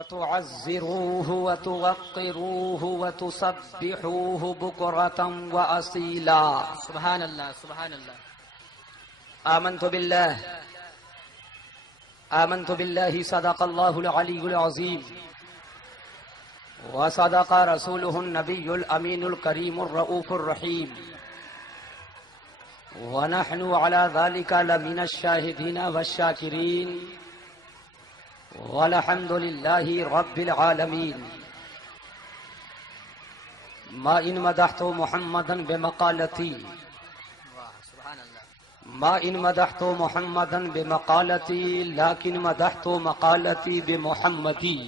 وتعزروه وتوقروه وتسبحوه بكرة وأصيلا. سبحان اللہ سبحان اللہ. آمنت بالله صدق الله العلي العظيم وصدق رسوله النبي الأمين الكريم الرؤوف الرحيم ونحن على ذلك لمن الشاهدين والشاكرين والحمد لله رب العالمين. ما إن مدحت محمدا بمقالتي لكن مدحت مقالتي بمحمدي.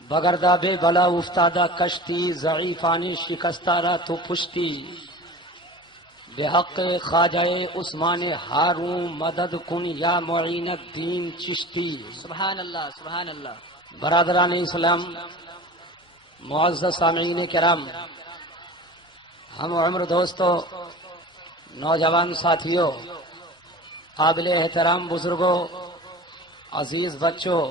بگردہ بے بلا افتادہ کشتی ضعیفان شکستارہ تو پشتی. بحق خواجہ عثمان ہارون مدد کن یا معین الدین چشتی. سبحان اللہ سبحان اللہ. برادران اسلام، معزز سامعین کرام، ہم عمر دوستو، نوجوان ساتھیوں، قابل احترام بزرگوں، عزیز بچوں،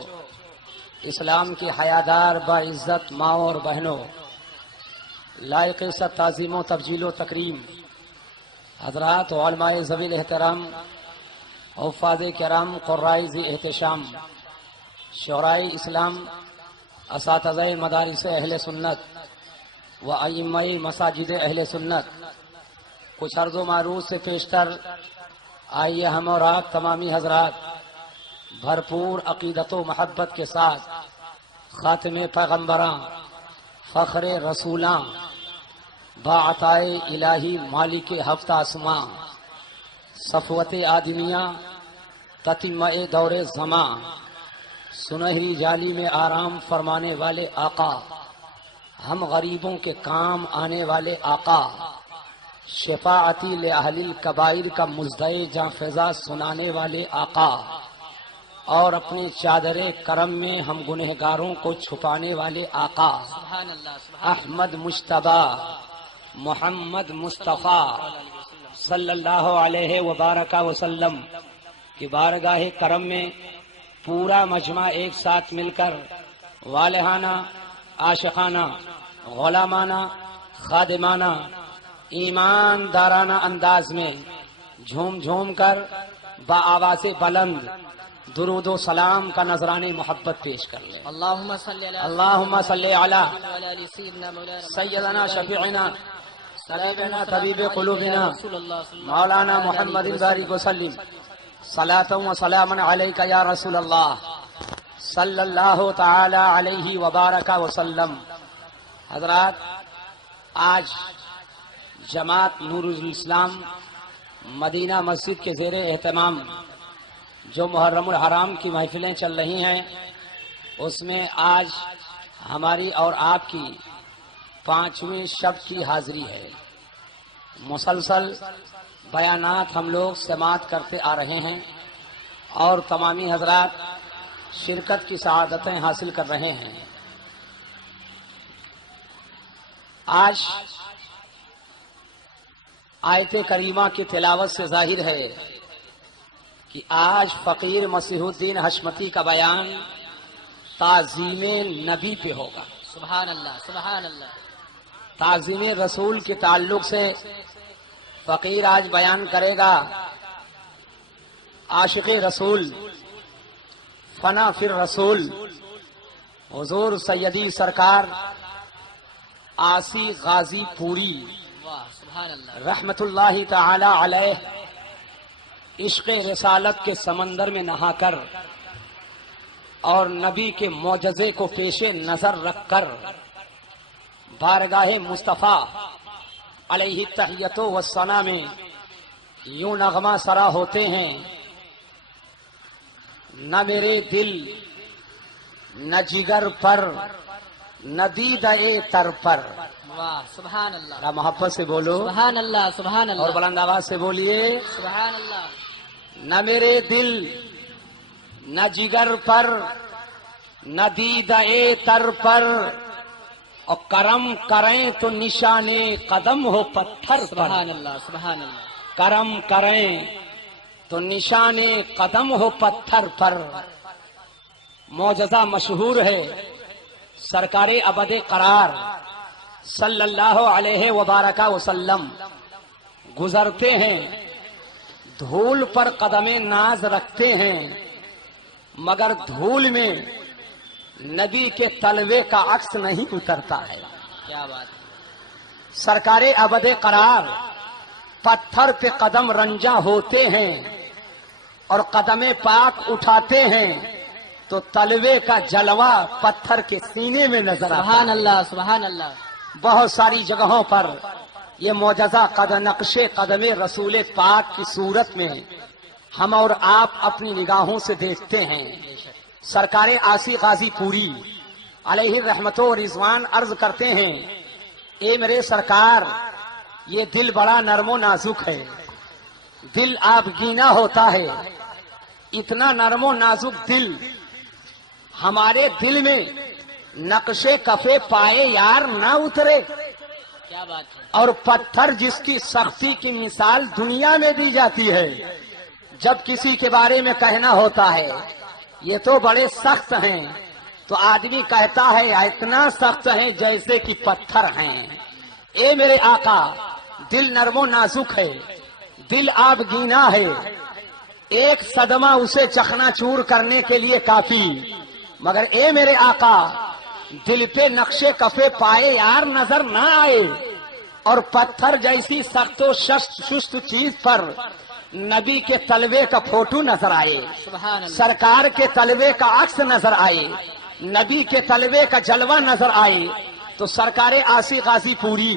اسلام کی حیادار باعزت ماں اور بہنوں، لائق عزت تعظیم و تبجیل و تکریم حضرات، علماء ذوی احترام، حفاظ کرام، قراء ذی احتشام، شعراء اسلام، اساتذہ مدارس اہل سنت و ائمہ مساجد اہل سنت، کچھ عرض و معروض سے پیشتر آئیے ہم اور آپ تمامی حضرات بھرپور عقیدت و محبت کے ساتھ خاتم پیغمبراں، فخر رسولاں، باعطائے الہی مالک ہفت آسماں، صفوت آدمیاں، تتمہ دور زماں، سنہری جالی میں آرام فرمانے والے آقا، ہم غریبوں کے کام آنے والے آقا، شفاعتی لأہل الکبائر کا مزدے جاں فضا سنانے والے آقا، اور اپنے چادر کرم میں ہم گنہگاروں کو چھپانے والے آقا، سبحان اللہ سبحان احمد مجتبیٰ محمد مصطفیٰ صلی اللہ علیہ وبارک وسلم کی بارگاہ کرم میں پورا مجمع ایک ساتھ مل کر والہانہ، عاشقانہ، غلامانہ، خادمانہ، ایماندارانہ انداز میں جھوم جھوم کر بآواز بلند درود و سلام کا نذرانِ محبت پیش کر لیں. اللہم صلی علی اللہم صلی علی علی سیدنا مولانا سیدنا شفیعنا طبیبنا طبیب قلوبنا رسول اللہ صلی اللہ مولانا محمد بارک وسلم صلاۃ و سلاما علیک یا رسول اللہ صلی اللہ تعالی علیہ وبارک وسلم. حضرات، آج جماعت نور الاسلام مدینہ مسجد کے زیر اہتمام جو محرم الحرام کی محفلیں چل رہی ہیں، اس میں آج ہماری اور آپ کی 5ویں شب کی حاضری ہے. مسلسل بیانات ہم لوگ سماعت کرتے آ رہے ہیں اور تمامی حضرات شرکت کی سعادتیں حاصل کر رہے ہیں. آج آیت کریمہ کی تلاوت سے ظاہر ہے کہ آج فقیر مسیح الدین حشمتی کا بیان تعظیم نبی پہ ہوگا. سبحان اللہ سبحان اللہ. تعظیم رسول کے تعلق سے فقیر آج بیان کرے گا. عاشق رسول، فنا فر رسول، حضور سیدی سرکار آسی غازی پوری واہ سبحان اللہ. رحمت اللہ تعالی علیہ عشق رسالت کے سمندر میں نہا کر اور نبی کے معجزے کو پیش نظر رکھ کر بارگاہ مصطفیٰ علیہ التحیۃ والثناء میں یوں نغمہ سرا ہوتے ہیں: نہ میرے دل نہ جگر پر نہ دیدہ تر پر. واہ سبحان اللہ. ذرا محبت سے بولو سبحان اللہ سبحان اللہ. اور بلند آواز سے بولیے: سبحان اللہ. نہ میرے دل نہ جگر پر نہ دیدہ تر پر، اور کرم کریں تو نشانے قدم ہو پتھر پر. سبحان اللہ سبحان اللہ. کرم کریں تو نشان قدم ہو پتھر پر. معجزہ مشہور ہے. سرکار ابد قرار صلی اللہ علیہ وبارک وسلم گزرتے ہیں، دھول پر قدم ناز رکھتے ہیں، مگر دھول میں نبی کے تلوے کا عکس نہیں اترتا ہے. کیا بات ہے. سرکار ابد قرار پتھر پہ قدم رنجا ہوتے ہیں اور قدم پاک اٹھاتے ہیں تو تلوے کا جلوہ پتھر کے سینے میں نظر آتا ہے. سبحان اللہ سبحان اللہ. بہت ساری جگہوں پر یہ معجزہ نقش قدم رسول پاک کی صورت میں ہم اور آپ اپنی نگاہوں سے دیکھتے ہیں. سرکار آسی غازی پوری علیہ رحمت و رضوان عرض کرتے ہیں، اے میرے سرکار، یہ دل بڑا نرم و نازک ہے، دل آبگینہ ہوتا ہے. اتنا نرم و نازک دل، ہمارے دل میں نقش کفے پائے یار نہ اترے. کیا بات ہے. اور پتھر جس کی سختی کی مثال دنیا میں دی جاتی ہے، جب کسی کے بارے میں کہنا ہوتا ہے یہ تو بڑے سخت ہیں تو آدمی کہتا ہے اتنا سخت ہیں جیسے کہ پتھر ہیں. اے میرے آقا، دل نرم و نازک ہے، دل آبگینہ ہے، ایک صدمہ اسے چکنا چور کرنے کے لیے کافی. مگر اے میرے آقا، دل پہ نقشے کفے پائے یار نظر نہ آئے اور پتھر جیسی سخت و شست چیز پر نبی کے تلوے کا فوٹو نظر آئے، سبحان اللہ. سرکار کے تلوے کا عکس نظر آئے، نبی کے تلوے کا جلوہ نظر آئے، تو سرکار آسی غازی پوری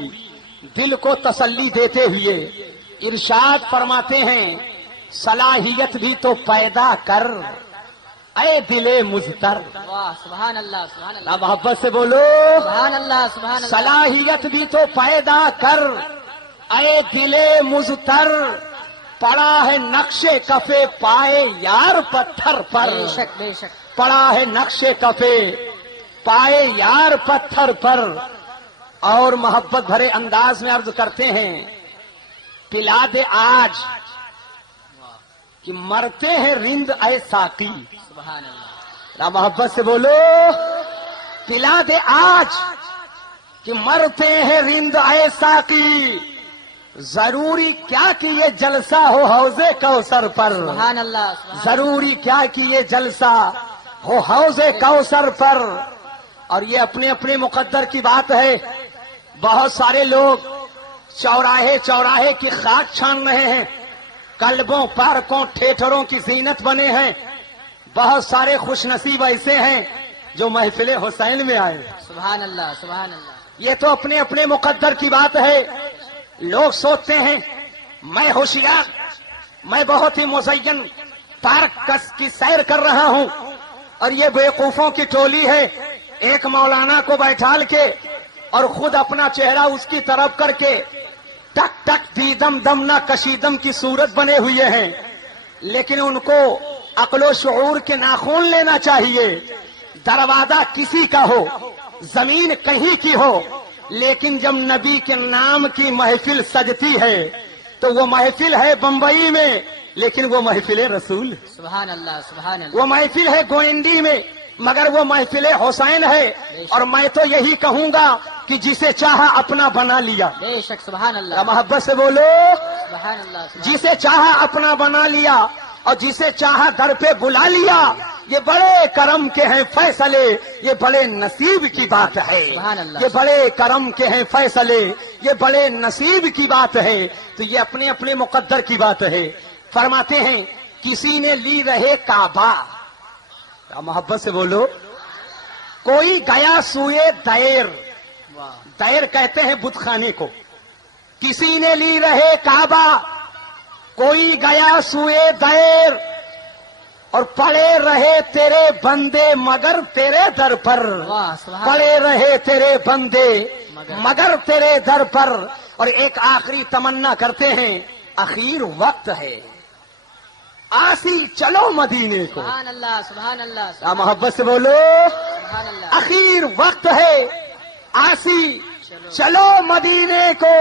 دل کو تسلی دیتے ہوئے ارشاد فرماتے ہیں، صلاحیت بھی تو پیدا کر اے دل مزتر. واہ سبحان اللہ سبحان اللہ. محبت سے بولو، سبحان اللہ سبحان اللہ. صلاحیت بھی تو پیدا کر اے دل مزتر، پڑا ہے نقش کفے پائے یار پتھر پر. بے شک بے شک. پڑا ہے نقش کفے پائے یار پتھر پر. اور محبت بھرے انداز میں عرض کرتے ہیں، پلا دے آج کہ مرتے ہیں رند اے ساقی. سبحان اللہ. ذرا محبت سے بولو، پلا دے آج کہ مرتے ہیں رند اے ساقی. ضروری کیا کہ یہ جلسہ ہو حوض کوثر پر. سبحان اللہ سبحان ضروری کیا کہ یہ جلسہ ہو حوض کوثر پر. اور یہ اپنے اپنے مقدر کی بات ہے. بہت سارے لوگ چوراہے چوراہے کی خاک چھان رہے ہیں، کلبوں پارکوں تھیٹروں کی زینت بنے ہیں. بہت سارے خوش نصیب ایسے ہیں جو محفل حسین میں آئے. سبحان اللہ سبحان اللہ. یہ تو اپنے اپنے مقدر کی بات ہے. لوگ سوچتے ہیں میں ہوشیار، میں بہت ہی مزین پارک کی سیر کر رہا ہوں، اور یہ بیوقوفوں کی ٹولی ہے ایک مولانا کو بیٹھال کے اور خود اپنا چہرہ اس کی طرف کر کے ٹک ٹک دیدم دم نہ کشیدم کی صورت بنے ہوئے ہیں. لیکن ان کو عقل و شعور کے ناخون لینا چاہیے. دروازہ کسی کا ہو، زمین کہیں کی ہو، لیکن جب نبی کے نام کی محفل سجتی ہے تو وہ محفل ہے بمبئی میں، لیکن وہ محفل رسول. سبحان اللہ سبحان اللہ. وہ محفل ہے گوئنڈی میں، مگر وہ محفل حسین ہے. اور میں تو یہی کہوں گا کہ جسے چاہا اپنا بنا لیا. بے شک سبحان اللہ. محبت سے بولو، سبحان اللہ سبحان جسے چاہا اپنا بنا لیا اور جسے چاہا در پہ بلا لیا. یہ بڑے کرم کے ہیں فیصلے، یہ بڑے نصیب کی بات ہے. سبحان اللہ. یہ بڑے کرم کے ہیں فیصلے، یہ بڑے نصیب کی بات ہے. تو یہ اپنے اپنے مقدر کی بات ہے. فرماتے ہیں کسی نے لی رہے کعبہ. محبت سے بولو، کوئی گیا سوئے دیر. واہ. دیر کہتے ہیں بت خانے کو. کسی نے لی رہے کعبہ، کوئی گیا سوئے دیر، اور پڑے رہے تیرے بندے مگر تیرے در پر. واہ سبحان. پڑے رہے تیرے بندے مگر تیرے در پر. اور ایک آخری تمنا کرتے ہیں، اخیر وقت ہے، آسی چلو مدینے کو. سبحان اللہ سبحان اللہ کیا محبت سے بولو، سبحان اللہ. اخیر وقت ہے، آسی چلو مدینے کو.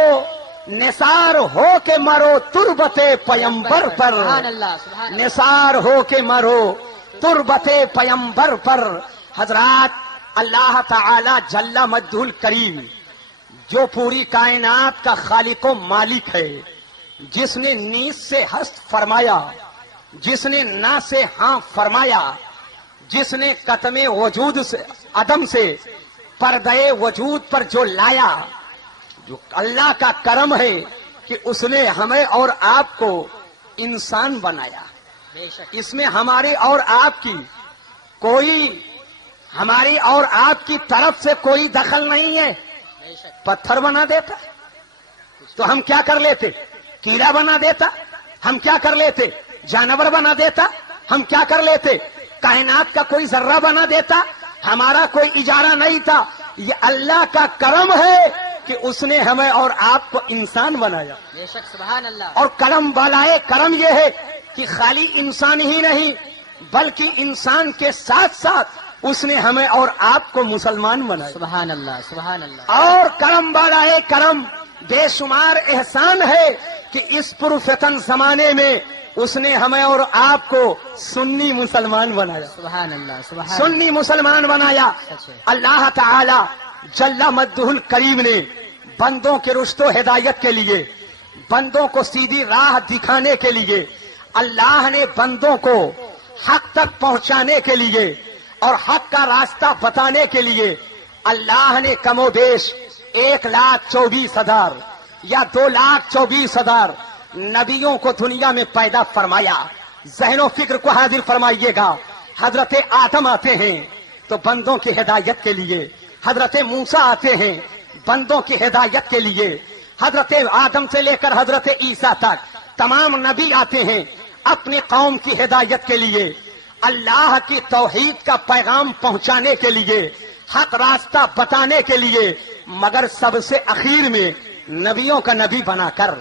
نثار ہو کے مرو تربت پیمبر پر، سبحان اللہ سبحان اللہ نثار ہو کے مرو تربت پیمبر پر۔ حضرات، اللہ تعالی جل مجدہ الکریم جو پوری کائنات کا خالق و مالک ہے، جس نے نیز سے ہست فرمایا، جس نے نہ سے ہاں فرمایا، جس نے قطم وجود سے عدم سے پردے وجود پر جو لایا، جو اللہ کا کرم ہے کہ اس نے ہمیں اور آپ کو انسان بنایا۔ بے شک اس میں ہماری اور آپ کی کوئی، ہماری اور آپ کی طرف سے کوئی دخل نہیں ہے۔ بے شک پتھر بنا دیتا تو ہم کیا کر لیتے؟ کیڑا بنا دیتا ہم کیا کر لیتے؟ جانور بنا دیتا ہم کیا کر لیتے؟ کائنات کا کوئی ذرہ بنا دیتا، ہمارا کوئی اجارہ نہیں تھا۔ یہ اللہ کا کرم ہے کہ اس نے ہمیں اور آپ کو انسان بنایا۔ بے شک سبحان اللہ اور کرم والائے کرم یہ ہے کہ خالی انسان ہی نہیں بلکہ انسان کے ساتھ ساتھ اس نے ہمیں اور آپ کو مسلمان بنایا۔ سبحان اللہ سبحان اللہ اور کرم والائے کرم بے شمار احسان ہے کہ اس پرفتن زمانے میں اس نے ہمیں اور آپ کو سنی مسلمان بنایا، سبحان اللہ سبحان اللہ سنی مسلمان بنایا۔ سچ ہے۔ اللہ تعالی جل مجدہ الکریم نے بندوں کے رشد و ہدایت کے لیے، بندوں کو سیدھی راہ دکھانے کے لیے، اللہ نے بندوں کو حق تک پہنچانے کے لیے اور حق کا راستہ بتانے کے لیے اللہ نے کم و بیش 1,24,000 یا 2,24,000 نبیوں کو دنیا میں پیدا فرمایا۔ ذہن و فکر کو حاضر فرمائیے گا، حضرت آدم آتے ہیں تو بندوں کی ہدایت کے لیے، حضرت موسیٰ آتے ہیں بندوں کی ہدایت کے لیے، حضرت آدم سے لے کر حضرت عیسیٰ تک تمام نبی آتے ہیں اپنی قوم کی ہدایت کے لیے، اللہ کی توحید کا پیغام پہنچانے کے لیے، حق راستہ بتانے کے لیے، مگر سب سے اخیر میں نبیوں کا نبی بنا کر،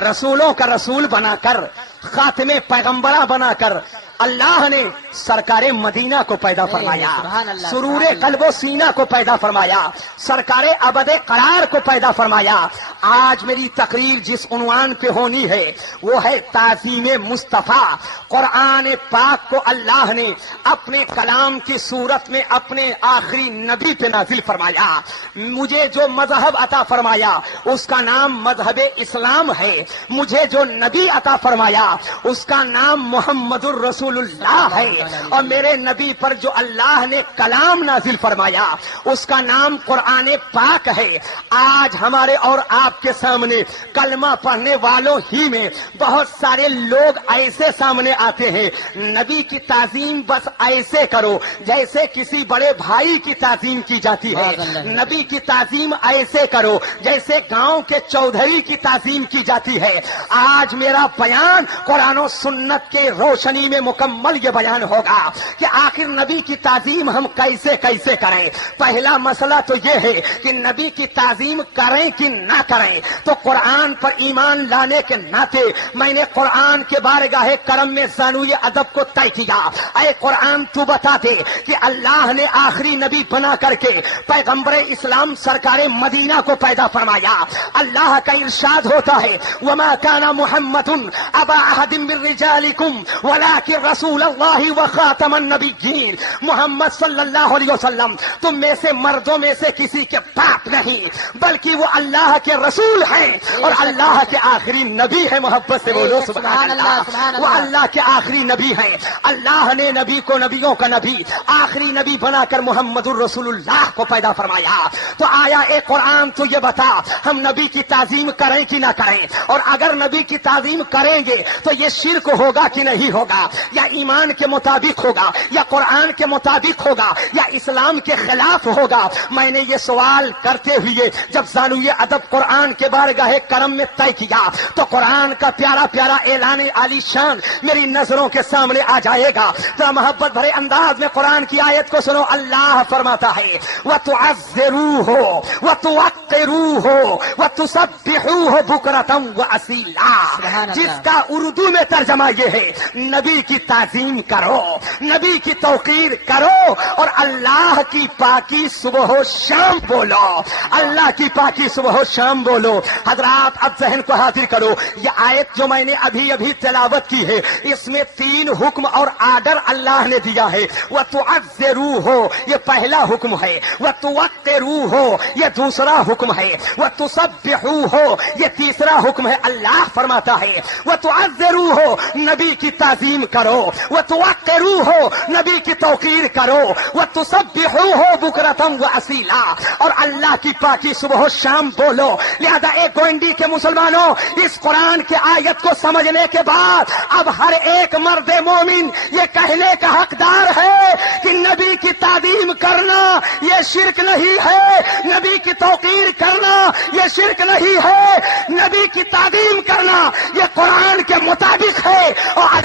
رسولوں کا رسول بنا کر، خاتم پیغمبرہ بنا کر اللہ نے سرکار مدینہ کو پیدا فرمایا، سبحان اللہ، سرور سبحان اللہ۔ قلب و سینہ کو پیدا فرمایا، سرکار ابد قرار کو پیدا فرمایا۔ آج میری تقریر جس عنوان پہ ہونی ہے وہ ہے تعظیم مصطفیٰ۔ قرآن پاک کو اللہ نے اپنے کلام کی صورت میں اپنے آخری نبی پہ نازل فرمایا۔ مجھے جو مذہب عطا فرمایا اس کا نام مذہب اسلام ہے، مجھے جو نبی عطا فرمایا اس کا نام محمد الرسول اللہ ہے، اور میرے نبی پر جو اللہ نے کلام نازل فرمایا اس کا نام قرآن پاک ہے۔ آج ہمارے اور آپ کے سامنے کلمہ پڑھنے والوں ہی میں بہت سارے لوگ ایسے سامنے آتے ہیں، نبی کی تعظیم بس ایسے کرو جیسے کسی بڑے بھائی کی تعظیم کی جاتی ہے، نبی کی تعظیم ایسے کرو جیسے گاؤں کے چودھری کی تعظیم کی جاتی ہے۔ آج میرا بیان قرآن و سنت کے روشنی میں مکمل یہ بیان ہوگا کہ آخر نبی کی تعظیم ہم کیسے کیسے کریں۔ پہلا مسئلہ تو یہ ہے کہ نبی کی تعظیم کریں کہ نہ کریں، تو قرآن پر ایمان لانے کے ناطے میں نے قرآن کے بارگاہ کرم میں زانوی ادب کو طے کیا۔ اے قرآن تو بتا دے کہ اللہ نے آخری نبی بنا کر کے پیغمبر اسلام سرکار مدینہ کو پیدا فرمایا۔ اللہ کا ارشاد ہوتا ہے وما كان محمد ابا احد من رجالكم ولكن رسول اللہ وخاتم النبیین۔ محمد صلی اللہ علیہ وسلم تم میں سے مردوں میں سے کسی کے باپ نہیں بلکہ وہ اللہ کے رسول ہیں اور اللہ کے آخری نبی ہے۔ محبت سے بولو سبحان اللہ۔ وہ اللہ کے آخری نبی ہیں۔ اللہ نے نبی کو نبیوں کا نبی، آخری نبی بنا کر محمد الرسول اللہ کو پیدا فرمایا۔ تو آیا اے قرآن تو یہ بتا ہم نبی کی تعظیم کریں کہ نہ کریں، اور اگر نبی کی تعظیم کریں گے تو یہ شرک ہوگا کہ نہیں ہوگا، یا ایمان کے مطابق ہوگا، یا قرآن کے مطابق ہوگا، یا اسلام کے خلاف ہوگا؟ میں نے یہ سوال کرتے ہوئے جب زانوی ادب قرآن کے بارگاہ کرم میں طے کیا تو قرآن کا پیارا پیارا اعلان عالی شان میری نظروں کے سامنے آ جائے گا۔ ذرا محبت بھرے انداز میں قرآن کی آیت کو سنو۔ اللہ فرماتا ہے وَتُعَزِّرُوهُ وَتُوَقِّرُوهُ وَتُسَبِّحُوهُ بُكْرَةً وَأَصِيلًا، جس کا اردو میں ترجمہ یہ ہے نبی کی تعظیم کرو, نبی کی توقیر کرو, اور اللہ کی پاکی صبح و شام بولو, اللہ کی پاکی صبح و شام بولو. حضرات اب ذہن کو حاضر کرو, یہ آیت جو میں نے ابھی ابھی تلاوت کی ہے اس میں 3 حکم اور آرڈر اللہ نے دیا ہے. وَتُعَذِّرُوهُ یہ پہلا حکم ہے, وَتُوَقِّرُوهُ یہ دوسرا حکم ہے, وَتُسَبِّحُوهُ یہ تیسرا حکم ہے. اللہ فرماتا ہے وَتُعَذِّرُوهُ نبی کی تعظیم کرو, وَتُوَقِّرُوهُ نبی کی توقیر کرو, وَتُسَبِّحُوهُ بُكْرَةً وَأَصِيلًا اور اللہ کی پاکی صبح و شام بولو. لہذا ایک گوئنڈی کے مسلمانوں, اس قرآن کی آیت کو سمجھنے کے بعد اب ہر ایک مرد مومن یہ کہنے کا حقدار ہے کہ نبی کی تعظیم کرنا یہ شرک نہیں ہے, نبی کی توقیر کرنا یہ شرک نہیں ہے, نبی کی تعظیم کرنا یہ قرآن کے مطابق ہے. اور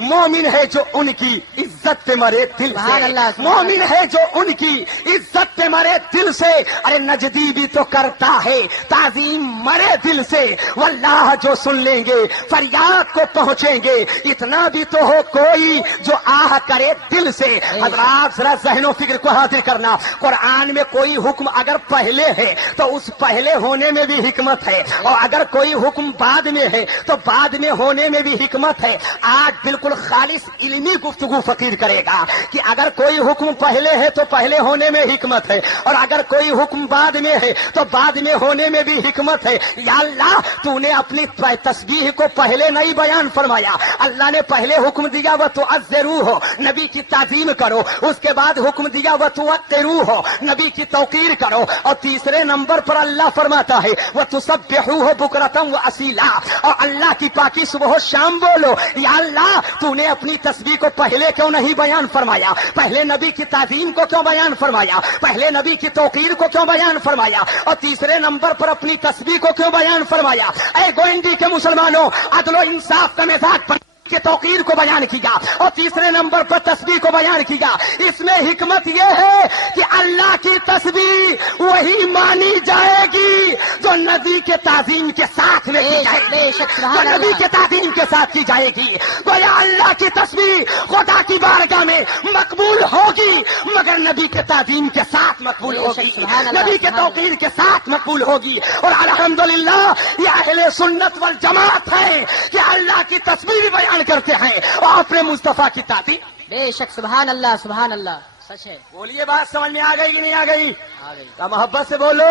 مومن ہے جو ان کی عزت پہ مرے دل سے, مومن ہے جو ان کی عزت پہ مرے دل سے. ارے نجدی بھی تو کرتا ہے تعظیم مرے دل سے, واللہ جو سن لیں گے فریاد کو پہنچیں گے. اتنا بھی تو ہو کوئی جو آہ کرے دل سے. حضرات ذرا ذہن و فکر کو حاضر کرنا, قرآن میں کوئی حکم اگر پہلے ہے تو اس پہلے ہونے میں بھی حکمت ہے, اور اگر کوئی حکم بعد میں ہے تو بعد میں ہونے میں بھی حکمت ہے. آج بالکل خالص علمی گفتگو فقیر کرے گا کہ اگر کوئی حکم پہلے ہے تو پہلے ہونے میں حکمت ہے, اور اگر کوئی حکم بعد میں ہے تو بعد میں ہونے میں بھی حکمت ہے. یا اللہ تو نے اپنی تسبیح کو پہلے نہیں بیان فرمایا, اللہ نے پہلے حکم دیا وَتُعَذِّرُوهُ نبی کی تعظیم کرو, اس کے بعد حکم دیا وَتُوَقِّرُوهُ نبی کی توقیر کرو, اور تیسرے نمبر پر اللہ فرماتا ہے وَتُسَبِّحُوهُ بُكْرَةً وَأَصِيلًا اور اللہ کی پاکی صبح و شام بولو. یا اللہ تو نے اپنی تسبیح کو پہلے کیوں نہیں بیان فرمایا, پہلے نبی کی تعظیم کو کیوں بیان فرمایا, پہلے نبی کی توقیر کو کیوں بیان فرمایا, اور تیسرے نمبر پر اپنی تسبیح کو کیوں بیان فرمایا. اے گوئنڈی کے مسلمانوں, عدل و انصاف کا مزاج کے توقیر کو بیان کیا اور تیسرے نمبر پر تسبیح کو بیان کیا. اس میں حکمت یہ ہے کہ اللہ کی تسبیح وہی مانی جائے گی جو نبی کے تعظیم کے ساتھ میں کی جائے گی, جو نبی کے تعظیم کے ساتھ کی جائے گی. گویا اللہ کی تسبیح خدا کی بارگاہ میں مقبول ہوگی مگر نبی کے تعظیم کے ساتھ مقبول ہوگی, نبی کے توقیر کے ساتھ مقبول ہوگی. اور الحمدللہ یہ اہل سنت والجماعت ہے کہ اللہ کی تسبیح بھی بیان کرتے ہیں اور اپنے مصطفیٰ کی تعظیم. بے شک سبحان اللہ سبحان اللہ, سچ ہے. بولیے بات سمجھ میں آ گئی کہ نہیں آ گئی؟ آ گئی. کیا محبت سے بولو,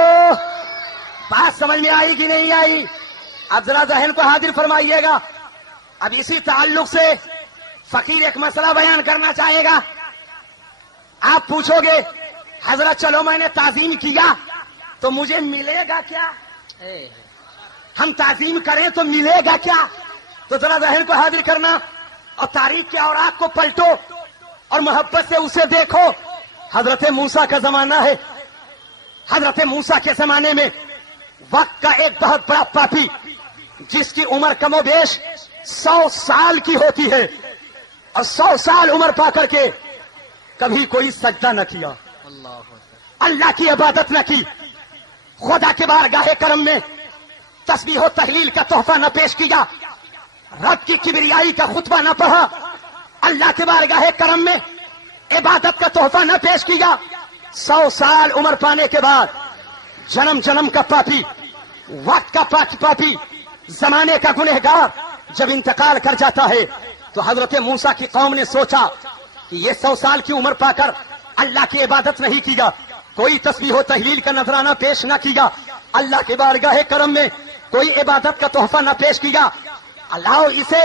بات سمجھ میں آئی کہ نہیں آئی؟ اب ذرا ذہن کو حاضر فرمائیے گا. اب اسی تعلق سے فقیر ایک مسئلہ بیان کرنا چاہے گا. آپ پوچھو گے حضرت چلو میں نے تعظیم کیا تو مجھے ملے گا کیا, ہم تعظیم کریں تو ملے گا کیا؟ تو ذرا ذہن کو حاضر کرنا اور تاریخ کے اوراق کو پلٹو اور محبت سے اسے دیکھو. حضرت موسیٰ کا زمانہ ہے. حضرت موسیٰ کے زمانے میں وقت کا ایک بہت بڑا پاپی جس کی عمر کم و بیش 100 سال کی ہوتی ہے, اور 100 سال عمر پا کر کے کبھی کوئی سجدہ نہ کیا, اللہ کی عبادت نہ کی, خدا کے بارگاہ کرم میں تسبیح و تحلیل کا تحفہ نہ پیش کیا, رب کی کبریائی کا خطبہ نہ پڑھا, اللہ کے بارگاہ کرم میں عبادت کا تحفہ نہ پیش کیا. 100 سال عمر پانے کے بعد جنم جنم کا پاپی, وقت کا پاپی, زمانے کا گنہگار جب انتقال کر جاتا ہے تو حضرت موسیٰ کی قوم نے سوچا کہ یہ 100 سال کی عمر پا کر اللہ کی عبادت نہیں کیا, کوئی تسبیح و تحلیل کا نذرانہ پیش نہ کیا, اللہ کے بارگاہ کرم میں کوئی عبادت کا تحفہ نہ پیش کیا, اللہ اسے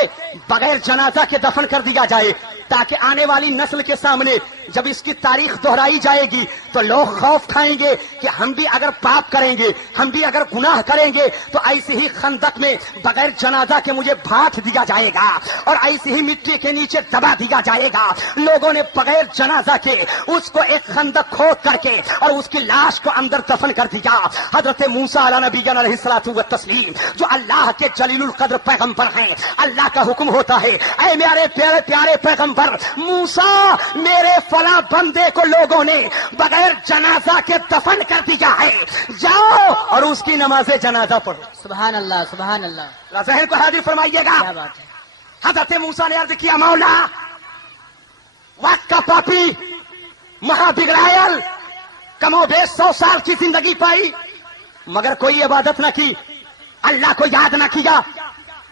بغیر جنازہ کے دفن کر دیا جائے تاکہ آنے والی نسل کے سامنے جب اس کی تاریخ دہرائی جائے گی تو لوگ خوف کھائیں گے کہ ہم بھی اگر پاپ کریں گے, ہم بھی اگر گناہ کریں گے تو ایسے ہی خندق میں بغیر جنازہ کے مجھے بھاٹ دیا جائے گا اور ایسے ہی مٹی کے نیچے دبا دیا جائے گا. لوگوں نے بغیر جنازہ کے اس کو ایک خندق کھود کر کے اور اس کی لاش کو اندر دفن کر دیا. حضرت موسیٰ علیہ نبینا علیہ الصلوۃ والتسلیم جو اللہ کے جلیل القدر پیغمبر ہیں, اللہ کا حکم ہوتا ہے اے میرے پیارے پیارے پیغمبر موسیٰ میرے فلاں بندے کو لوگوں نے بغیر جنازہ کے دفن کر دیا ہے, جاؤ اور اس کی نماز جنازہ پڑھو. سبحان اللہ سبحان اللہ. ذہن کو حاضر فرمائیے گا. کیا بات ہے. حضرت موسیٰ نے عرض کیا مولا وقت کا پاپی مہا بگڑائل کم و بیش 100 سال کی زندگی پائی مگر کوئی عبادت نہ کی اللہ کو یاد نہ کیا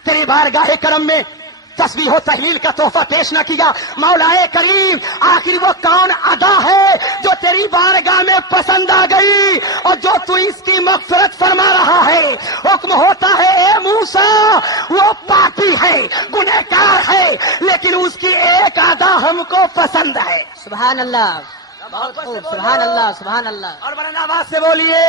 تیری بارگاہ کرم میں تسبیح و تحلیل کا تحفہ پیش نہ کیا مولا کریم آخر وہ کون ادا ہے جو تیری بارگاہ میں پسند آ گئی اور جو تو اس کی مغفرت فرما رہا ہے حکم ہوتا ہے اے موسیٰ وہ پاپی ہے گنہگار ہے لیکن اس کی ایک ادا ہم کو پسند ہے سبحان اللہ بہت خوب سبحان اللہ سبحان اللہ اور بلند آواز سے بولیے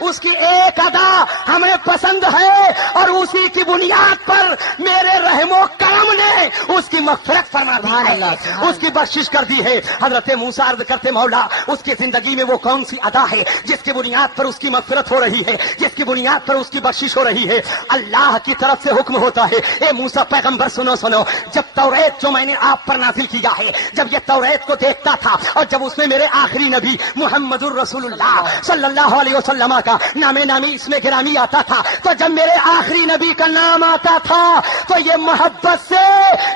اس کی ایک ادا ہمیں پسند ہے اور اسی کی بنیاد پر میرے رحم و کرم نے اس کی مغفرت فرما دی ہے اس کی بخشش کر دی ہے حضرت موسیٰ عرض کرتے مولا اس کی زندگی میں وہ کون سی ادا ہے جس کی بنیاد پر اس کی مغفرت ہو رہی ہے جس کی بنیاد پر اس کی بخشش ہو رہی ہے اللہ کی طرف سے حکم ہوتا ہے اے موسیٰ پیغمبر سنو سنو جب توریت جو میں نے آپ پر نازل کیا ہے جب یہ توریت کو دیکھتا تھا اور جب اس میں میرے آخری نبی محمد الرسول اللہ صلی اللہ علیہ وسلم کا نام نامی اس میں گرامی آتا تھا تو جب میرے آخری نبی کا نام آتا تھا تو یہ محبت سے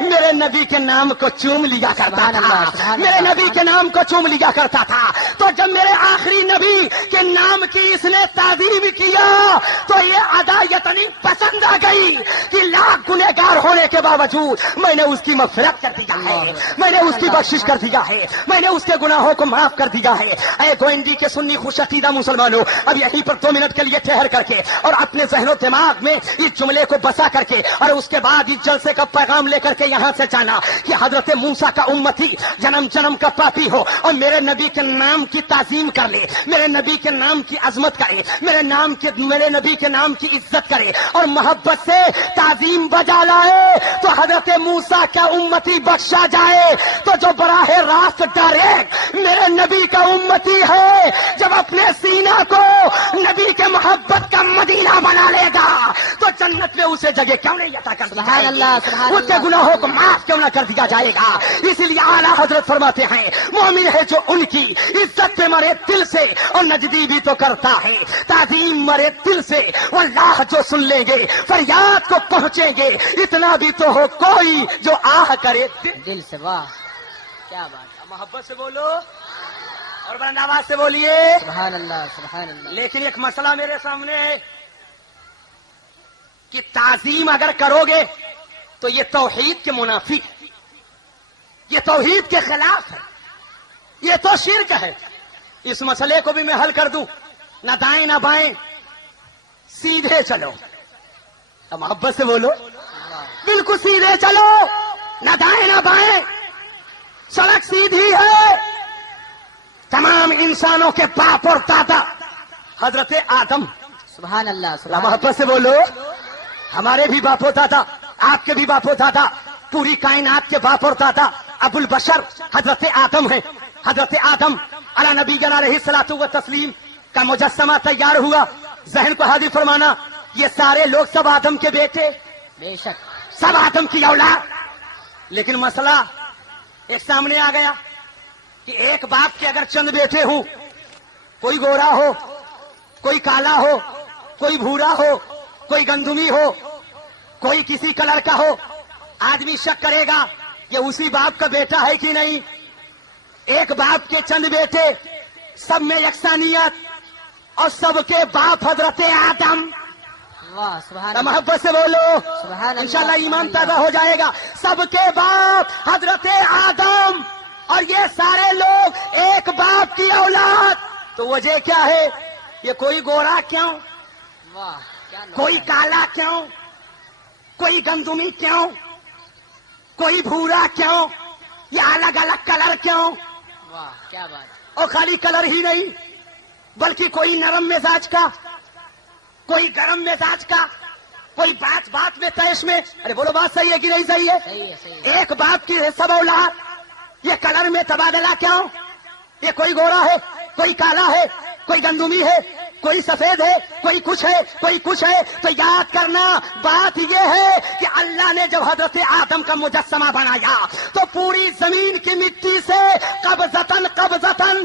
میرے نبی کے نام کو چوم لیا کرتا تھا میرے نبی کے نام کو چوم لیا کرتا تھا تو جب میرے آخری نبی کے نام کی اس نے تعظیم کیا تو یہ ادا یتنی پسند آ گئی کہ لاکھ گنہگار ہونے کے باوجود میں نے اس کی مغفرت کر دیا ہے میں نے اس کی بخشش کر دیا ہے میں نے اس کے گناہوں کو معاف کر دیا ہے اے گوئندی کے سنی خوش عقیدہ مسلمانوں اب یہیں پر 2 منٹ کے لیے ٹھہر کر کے اور اپنے ذہن و دماغ میں اس جملے کو بسا کر کے اور اس کے بعد اس جلسے کا پیغام لے کر کے یہاں سے جانا کہ حضرت موسیٰ کا امتی جنم جنم کا پاپی ہو اور میرے نبی کے نام کی تعظیم کر لے میرے نبی کے نام کی عظمت کرے میرے نبی کے نام کی عزت کرے اور محبت سے تعظیم بجا لائے تو حضرت موسیٰ کا امتی بخشا جائے تو جو براہ راست ڈائریکٹ میرے نبی کا امتی ہے جب اپنے سینہ کو نبی کے محبت کا مدینہ بنا لے گا تو جنت میں اسے جگہ کیوں نہیں عطا کر دی جائے گی اس کے گناہوں کو معاف کیوں نہ کر دیا جائے گا اسی لیے اعلیٰ حضرت فرماتے ہیں مومن ہے جو ان کی عزت پہ مرے دل سے اور نجدی بھی تو کرتا ہے تعظیم مرے دل سے واللہ جو سن لیں گے فریاد کو پہنچیں گے اتنا بھی تو ہو کوئی جو آہ کرے دل سے واہ کیا بات محبت سے بولو اور بلند آواز سے بولیے سبحان اللہ سبحان اللہ لیکن ایک مسئلہ میرے سامنے ہے کہ تعظیم اگر کرو گے تو یہ توحید کے منافی ہے یہ توحید کے خلاف ہے یہ تو شرک ہے اس مسئلے کو بھی میں حل کر دوں نہ دائیں نہ بائیں سیدھے چلو محبت سے بولو بالکل سیدھے چلو نہ دائیں نہ بائیں سڑک سیدھی ہے تمام انسانوں کے باپ اور دادا حضرت آدم سبحان اللہ سبحان محبت سے بولو ہمارے بھی باپ و دادا آپ کے بھی باپ و دادا پوری کائنات کے باپ اور دادا ابو البشر حضرت آدم ہے حضرت آدم علی نبینا علیہ الصلوۃ والتسلیم کا مجسمہ تیار ہوا ذہن کو حاضر فرمانا یہ سارے لوگ سب آدم کے بیٹے بے شک سب آدم کی اولاد لیکن مسئلہ ایک سامنے آ گیا کہ ایک باپ کے اگر چند بیٹے ہوں کوئی گورا ہو کوئی کالا ہو کوئی بھورا ہو کوئی گندمی ہو کوئی کسی کلر کا ہو آدمی شک کرے گا یہ اسی باپ کا بیٹا ہے کہ نہیں ایک باپ کے چند بیٹے سب میں یکسانیت اور سب کے باپ حضرت آدم واہ سبحان اللہ محبت سے بولو سبحان اللہ انشاءاللہ ایمان تازہ ہو جائے گا سب کے باپ حضرت آدم اور یہ سارے لوگ ایک باپ کی اولاد تو وجہ کیا ہے یہ کوئی گورا کیوں واہ کیا کوئی کالا کیوں کوئی گندمی کیوں کوئی بھورا کیوں یہ الگ الگ کلر کیوں واہ کیا بات اور خالی کلر ہی نہیں بلکہ کوئی نرم مزاج کا کوئی گرم مزاج کا کوئی بات بات میں تیش میں ارے بولو بات صحیح ہے کہ نہیں صحیح ہے صحیح ہے صحیح ہے ایک باپ کی سب اولاد یہ کلر میں تبادلہ کیوں یہ کوئی گورا ہے کوئی کالا ہے کوئی گندمی ہے کوئی سفید ہے کوئی کچھ ہے کوئی کچھ ہے تو یاد کرنا بات یہ ہے کہ اللہ نے جب حضرت آدم کا مجسمہ بنایا تو پوری زمین کی مٹی سے قبضتاً قبضتاً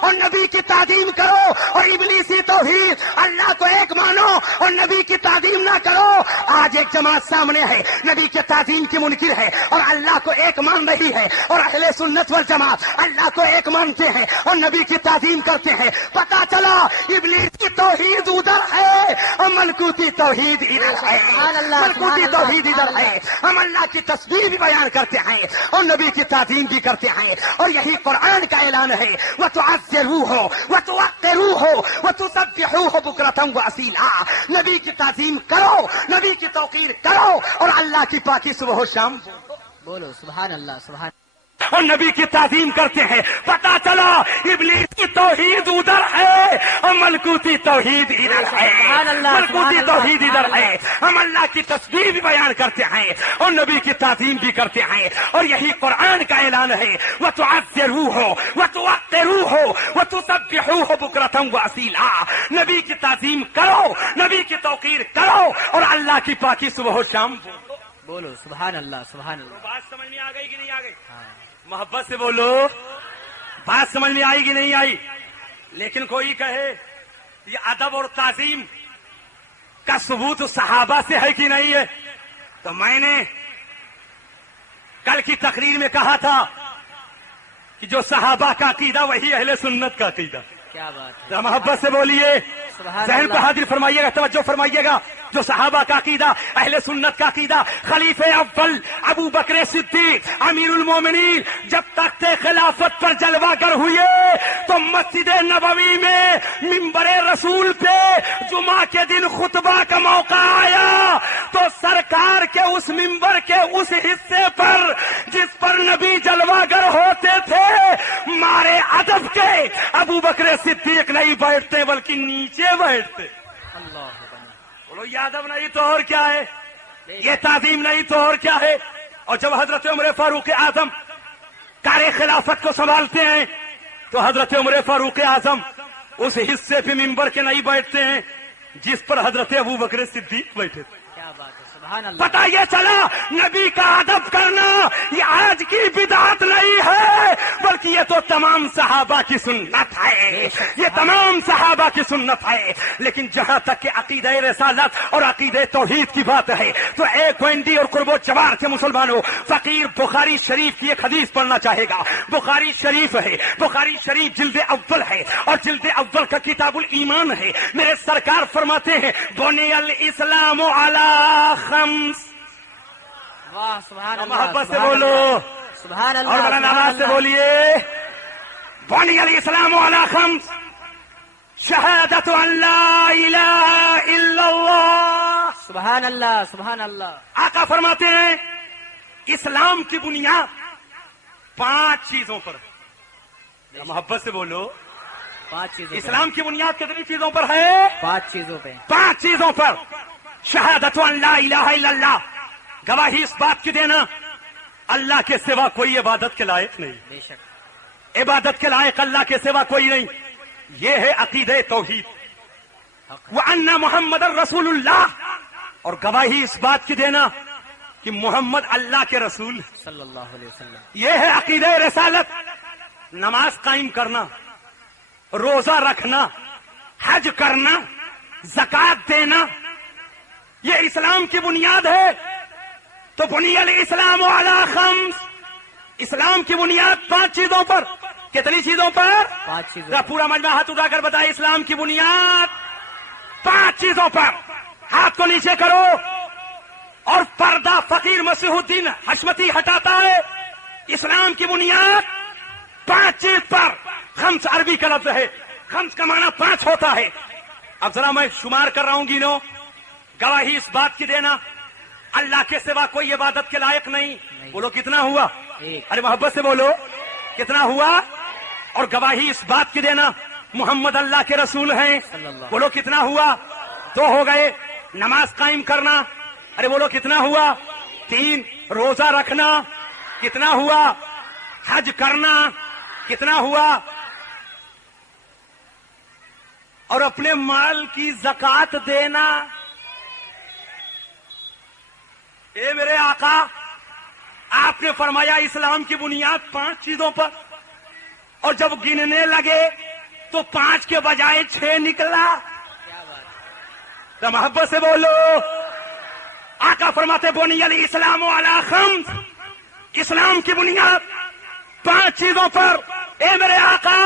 اور نبی کی تعظیم کرو، اور ابلیسی توحید اللہ کو ایک مانو اور نبی کی تعظیم نہ کرو۔ آج ایک جماعت سامنے ہے نبی کے تعظیم کی منکر ہے اور اللہ کو ایک مان رہی ہے، اور اہل سنت والجماعت اللہ کو ایک مانتے ہیں اور نبی کی تعظیم کرتے ہیں۔ پتا چلا ابلیس کی توحید ادھر ہے اور ملکوتی توحید ادھر ہے، ملکوتی توحید ادھر ہے۔ ہم اللہ کی تسبیح بھی بیان کرتے ہیں اور نبی کی تعظیم بھی کرتے ہیں، اور یہی قرآن کا اعلان ہے وَتُعَزِّرُوهُ وَتُوَقِّرُوهُ وَتُسَبِّحُوهُ بُكْرَةً وَأَصِيلًا۔ نبی کی تعظیم کرو، نبی کی توقیر کرو، اور اللہ کی پاکی صبح و شام بولو سبحان اللہ سبحان اور نبی کی تعظیم کرتے ہیں۔ پتا چلا ابلیس کی توحید ادھر ہے اور ملکوتی توحید ادھر ہے، ملکوتی توحید ادھر ہے۔ ہم اللہ کی تسبیح بھی بیان کرتے ہیں اور نبی کی تعظیم بھی کرتے ہیں، اور یہی قرآن کا اعلان ہے وَتُعَزِّرُوهُ وَتُوَقِّرُوهُ وَتُسَبِّحُوهُ بُكْرَةً وَأَصِيلًا۔ نبی کی تعظیم کرو، نبی کی توقیر کرو، اور اللہ کی پاکی صبح و شام بولو سبحان اللہ سبحان اللہ۔ بات سمجھ میں آ گئی کہ نہیں آ گئی؟ محبت سے بولو، بات سمجھ میں آئی کہ نہیں آئی؟ لیکن کوئی کہے یہ ادب اور تعظیم کا ثبوت صحابہ سے ہے کہ نہیں ہے، تو میں نے کل کی تقریر میں کہا تھا کہ جو صحابہ کا عقیدہ وہی اہل سنت کا عقیدہ۔ کیا بات ہے، ذرا محبت سے بولیے، ذہن کو حاضر فرمائیے گا، توجہ فرمائیے گا۔ جو صحابہ کا عقیدہ، اہل سنت کا عقیدہ، خلیفہ اول ابو بکر صدیق امیر المومنین جب تخت خلافت پر جلوہ گر ہوئے تو مسجد نبوی میں منبر رسول پہ جمعہ کے دن خطبہ کا موقع آیا تو سرکار کے اس منبر کے اس حصے پر جس پر نبی جلوہ گر ہوتے تھے، مارے ادب کے ابو بکر صدیق نہیں بیٹھتے بلکہ نیچے بیٹھتے۔ اللہ بولو یہ ادب نہیں تو اور کیا ہے، یہ تعظیم نہیں تو اور کیا ہے۔ اور جب حضرت عمر فاروق اعظم کار خلافت کو سنبھالتے ہیں تو حضرت عمر فاروق اعظم اس حصے پہ منبر کے نہیں بیٹھتے ہیں جس پر حضرت ابو بکر صدیق بیٹھے تھے۔ کیا بات ہے سبحان اللہ۔ پتہ یہ چلا نبی کا ادب کرنا یہ آج کی بدعت نہیں ہے بلکہ یہ تو تمام صحابہ کی سنت ہے، یہ تمام صحابہ کی سنت ہے۔ لیکن جہاں تک کہ عقیدہ رسالت اور عقیدہ توحید کی بات ہے تو ایک کوئنڈی اور قرب و جوار کے مسلمانوں، فقیر بخاری شریف کی ایک حدیث پڑھنا چاہے گا۔ بخاری شریف ہے، بخاری شریف جلد اول ہے اور جلد اول کا کتاب الایمان ہے۔ میرے سرکار فرماتے ہیں بنی الاسلام علی خمس۔ واہ سبحان اللہ، محبت سے بولو سبحان اللہ، اور بلند آواز سے بولیے بنی الاسلام علی خمس، شہادت ان لا الہ الا اللہ۔ سبحان اللہ سبحان اللہ۔ آقا فرماتے ہیں اسلام کی بنیاد 5 چیزوں پر۔ محبت سے بولو، 5 چیزوں اسلام کی بنیاد کتنی چیزوں پر ہے؟ 5 چیزوں پہ۔ 5 چیزوں پر۔ شہادت ان لا الہ الا اللہ، گواہی اس بات کی دینا اللہ کے سوا کوئی عبادت کے لائق نہیں، بے شک عبادت کے لائق اللہ کے سوا کوئی نہیں، یہ ہے عقیدہ توحید۔ وَأَنَّ محمد رسول اللہ، اور گواہی اس بات کی دینا کہ محمد اللہ کے رسول، صلی اللہ علیہ وسلم۔ یہ ہے عقیدہ رسالت۔ نماز قائم کرنا، روزہ رکھنا، حج کرنا، زکات دینا، یہ اسلام کی بنیاد ہے۔ تو بنی الاسلام علی خمس، اسلام کی بنیاد 5 چیزوں پر۔ کتنی چیزوں پر؟ 5 چیزوں ذرا پورا مجمع ہاتھ اٹھا کر بتائے اسلام کی بنیاد 5 چیزوں پر۔ ہاتھ کو نیچے کرو اور پردہ فقیر مسیح الدین حشمتی ہٹاتا ہے۔ اسلام کی بنیاد 5 چیز پر۔ خمس عربی کا لفظ ہے، خمس کا معنی 5 ہوتا ہے۔ اب ذرا میں شمار کر رہا ہوں، گنو۔ گواہی اس بات کی دینا اللہ کے سوا کوئی عبادت کے لائق نہیں۔ بولو کتنا ہوا؟ 1۔ ارے محبت سے بولو کتنا ہوا؟ اور گواہی اس بات کی دینا محمد اللہ کے رسول ہیں۔ بولو کتنا ہوا؟ 2 ہو گئے۔ نماز قائم کرنا، ارے بولو کتنا ہوا؟ 3۔ روزہ رکھنا، کتنا ہوا؟ حج کرنا، کتنا ہوا؟ اور اپنے مال کی زکات دینا۔ اے میرے آقا، آپ نے فرمایا اسلام کی بنیاد 5 چیزوں پر، اور جب گننے لگے تو 5 کے بجائے 6 نکلا. تو محبت سے بولو. آقا فرماتے بنی الاسلام علی خمس، اسلام کی بنیاد 5 چیزوں پر. اے میرے آقا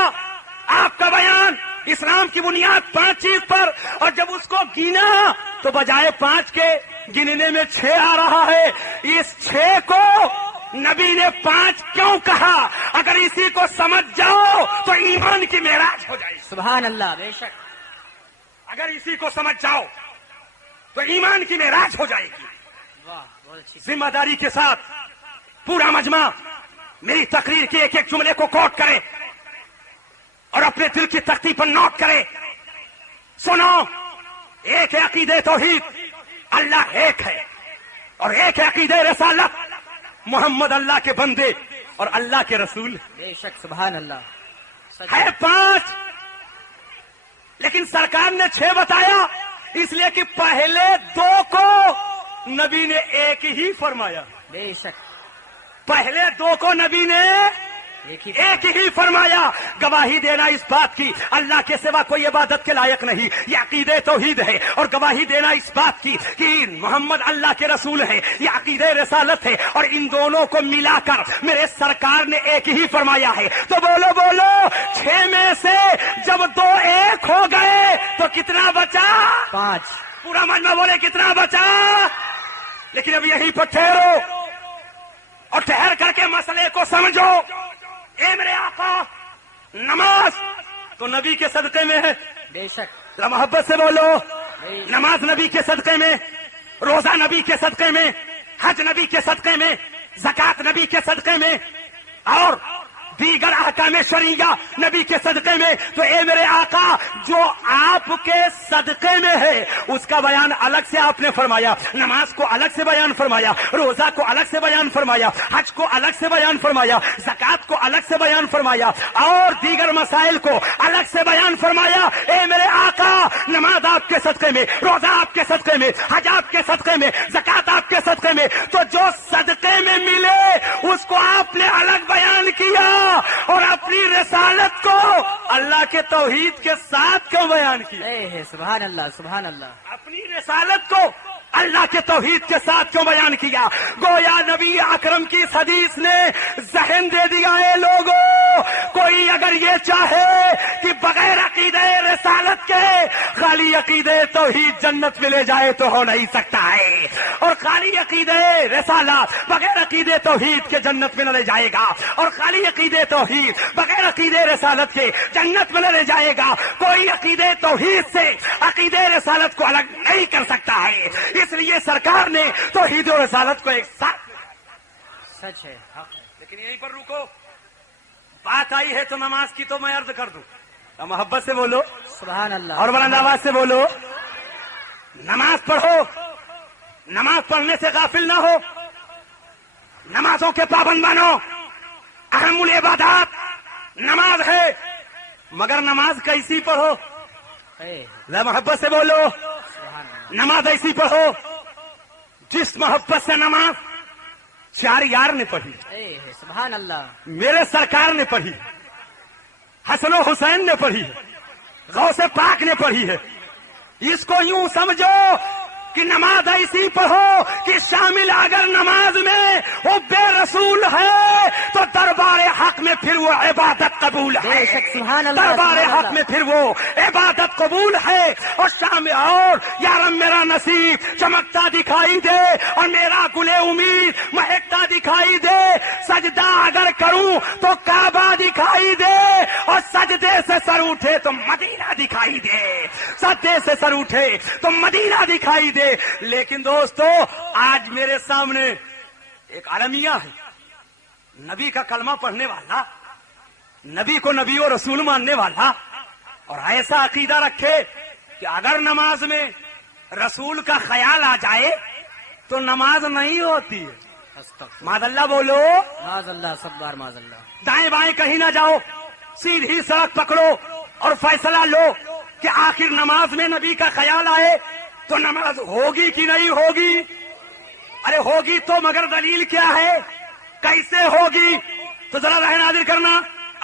آپ کا بیان اسلام کی بنیاد 5 چیز پر، اور جب اس کو گنا تو بجائے 5 کے گننے میں 6 آ رہا ہے. اس 6 کو نبی نے 5 کیوں کہا؟ اگر اسی کو سمجھ جاؤ تو ایمان کی معراج ہو جائے. سبحان اللہ. بے شک. اگر اسی کو سمجھ جاؤ تو ایمان کی معراج ہو جائے گی. واہ، بہت اچھی. ذمہ داری کے ساتھ پورا مجمع میری تقریر کے ایک ایک جملے کو کوٹ کرے اور اپنے دل کی تختی پر نوٹ کرے. سنو، ایک ہے عقیدہ توحید، اللہ ایک ہے، اور ایک ہے عقیدہ رسالت، محمد اللہ کے بندے اور اللہ کے رسول. بے شک. سبحان اللہ. سچ ہے 5، لیکن سرکار نے 6 بتایا، اس لیے کہ پہلے 2 کو نبی نے ایک ہی فرمایا. بے شک. پہلے 2 کو نبی نے ایک ہی فرمایا. گواہی دینا اس بات کی اللہ کے سوا کوئی عبادت کے لائق نہیں، یہ عقیدہ توحید ہے. اور گواہی دینا اس بات کی کہ محمد اللہ کے رسول ہے، یہ عقیدہ رسالت ہے. اور ان دونوں کو ملا کر میرے سرکار نے ایک ہی فرمایا ہے. تو بولو بولو، 6 میں سے جب 2 ایک ہو گئے تو کتنا بچا؟ 5. پورا مجمع بولے کتنا بچا؟ لیکن اب یہیں پر ٹھہرو اور ٹھہر کر کے مسئلے کو سمجھو. اے میرے آقا، نماز تو نبی کے صدقے میں ہے. بے شک. ذرا محبت سے بولو. نماز نبی کے صدقے میں، روزہ نبی کے صدقے میں، حج نبی کے صدقے میں، زکات نبی کے صدقے میں، اور دیگر احکام شرعیہ نبی کے صدقے میں. تو اے میرے آقا، جو آپ کے صدقے میں ہے اس کا بیان الگ سے آپ نے فرمایا، نماز کو الگ سے بیان فرمایا، روزہ کو الگ سے بیان فرمایا، حج کو الگ سے بیان فرمایا، زکات کو الگ سے بیان فرمایا، اور دیگر مسائل کو الگ سے بیان فرمایا. اے میرے آقا، نماز آپ کے صدقے میں، روزہ آپ کے صدقے میں، حج آپ کے صدقے میں، زکات آپ کے صدقے میں. تو جو صدقے میں ملے اس کو آپ نے الگ بیان کیا، اور اپنی رسالت کو اللہ کے توحید کے ساتھ کیوں بیان کیا؟ سبحان اللہ. سبحان اللہ. اپنی رسالت کو اللہ کے توحید کے ساتھ کیوں بیان کیا؟ گویا نبی اکرم کی اس حدیث نے ذہن دے دیا ہے لوگوں، کوئی اگر یہ چاہے کہ بغیر عقیدہ رسالت کے خالی عقیدہ توحید جنت میں لے جائے تو ہو نہیں سکتا ہے، اور خالی عقیدہ رسالت بغیر عقیدہ توحید کے جنت میں نہ لے جائے گا، اور خالی عقیدہ توحید بغیر عقیدہ رسالت کے جنت میں نہ لے جائے گا. کوئی عقیدہ توحید سے عقیدہ رسالت کو الگ نہیں کر سکتا ہے. اس لیے سرکار نے توحید و رسالت کو ایک ساتھ. سچ ہے، حق ہے. لیکن یہیں پر رکو، بات آئی ہے تو نماز کی تو میں عرض کر دوں. محبت سے بولو سبحان اللہ. اور بلند آواز سے بولو. نماز پڑھو، نماز پڑھنے سے غافل نہ ہو، نمازوں کے پابند بنو. اہم العبادات نماز ہے، مگر نماز کیسی پڑھو؟ محبت سے بولو. نماز ایسی پڑھو جس محبت سے نماز چار یار نے پڑھی، سبحان اللہ. میرے سرکار نے پڑھی، حسن و حسین نے پڑھی، غوث پاک نے پڑھی ہے. اس کو یوں سمجھو کہ نماز ایسی پڑھو کہ شامل اگر نماز میں وہ بے رسول ہے تو دربار حق میں پھر وہ عبادت قبول ہے. سبحان اللہ. دربار حق میں پھر وہ عبادت قبول ہے. اور شامل اور یارم میرا نصیب چمکتا دکھائی دے اور میرا گلے امید مہکتا دکھائی دے. سجدہ اگر کروں تو کعبہ دکھائی دے، اور سجدے سے سر اٹھے تو مدینہ دکھائی دے، سجدے سے سر اٹھے تو مدینہ دکھائی دے. لیکن دوستو، آج میرے سامنے ایک عالمیہ ہے، نبی کا کلمہ پڑھنے والا، نبی کو نبی و رسول ماننے والا، اور ایسا عقیدہ رکھے کہ اگر نماز میں رسول کا خیال آ جائے تو نماز نہیں ہوتی ہے. معاذ اللہ بولو. معاذ اللہ. سب بار معاذ اللہ. دائیں بائیں کہیں نہ جاؤ، سیدھی سڑک پکڑو اور فیصلہ لو کہ آخر نماز میں نبی کا خیال آئے تو نماز ہوگی کہ نہیں ہوگی؟ ارے ہوگی تو، مگر دلیل کیا ہے؟ کیسے ہوگی؟ تو ذرا ذہن حاضر کرنا.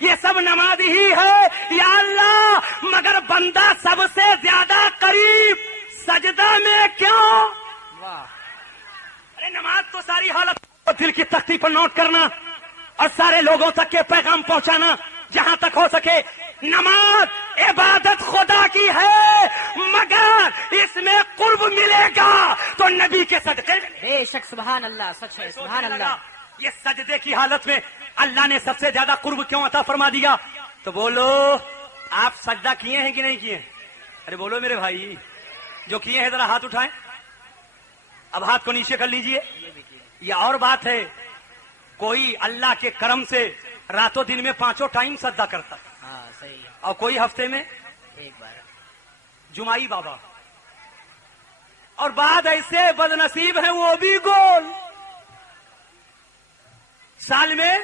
یہ سب نماز ہی ہے یا اللہ، مگر بندہ سب سے زیادہ قریب سجدہ میں کیوں؟ ارے نماز تو ساری حالت دل کی تختی پر نوٹ کرنا اور سارے لوگوں تک کے پیغام پہنچانا جہاں تک ہو سکے۔ نماز عبادت خدا کی ہے، مگر اس میں قرب ملے گا تو نبی کے صدقے میں۔ بے شک سبحان اللہ، سچ ہے سبحان اللہ۔ یہ سجدے کی حالت میں اللہ نے سب سے زیادہ قرب کیوں عطا فرما دیا؟ تو بولو آپ سجدہ کیے ہیں کہ نہیں کیے؟ ارے بولو میرے بھائی، جو کیے ہیں ذرا ہاتھ اٹھائیں۔ اب ہاتھ کو نیچے کر لیجئے۔ یہ اور بات ہے، کوئی اللہ کے کرم سے راتوں دن میں 5 ٹائم سجدہ کرتا ہاں صحیح ہے، اور کوئی ہفتے میں ایک بار۔ جمعی بابا، اور بعد ایسے بد نصیب ہیں وہ بھی گول، سال میں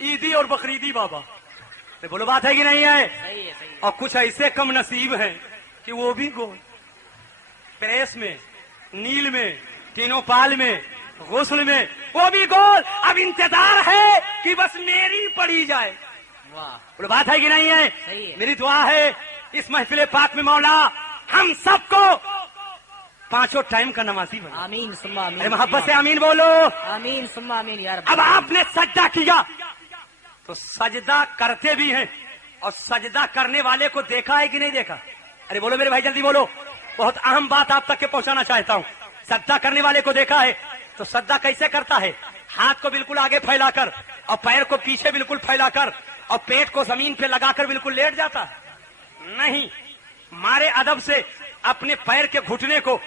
عیدی اور بقریدی بابا۔ بولو بات ہے کہ نہیں ہے؟ صحیح ہے، صحیح ہے۔ اور کچھ ایسے کم نصیب ہیں کہ وہ بھی گول، پریس میں، نیل میں، تینوں پال میں، غسل میں، وہ بھی گول۔ اب انتظار ہے کہ بس میری پڑی جائے۔ واہ، بولو بات ہے کہ نہیں ہے؟ صحیح ہے۔ میری دعا ہے اس محفل پاک میں مولا ہم سب کو 5 ٹائم کا نمازی بنا۔ آمین ثم آمین۔ ارے محبت سے آمین بولو۔ آمین ثم آمین یا رب۔ اب آپ نے سجدہ کیا تو سجدہ کرتے بھی ہیں، اور سجدہ کرنے والے کو دیکھا ہے کہ نہیں دیکھا؟ ارے بولو میرے بھائی جلدی بولو، بہت اہم بات آپ تک کے پہنچانا چاہتا ہوں۔ سجدہ کرنے والے کو دیکھا ہے تو سجدہ کیسے کرتا ہے؟ ہاتھ کو بالکل آگے پھیلا کر اور پیر کو پیچھے بالکل پھیلا کر اور پیٹ کو زمین پہ لگا کر بالکل لیٹ جاتا ہے؟ نہیں، مارے ادب سے اپنے پیر کے گھٹنے کو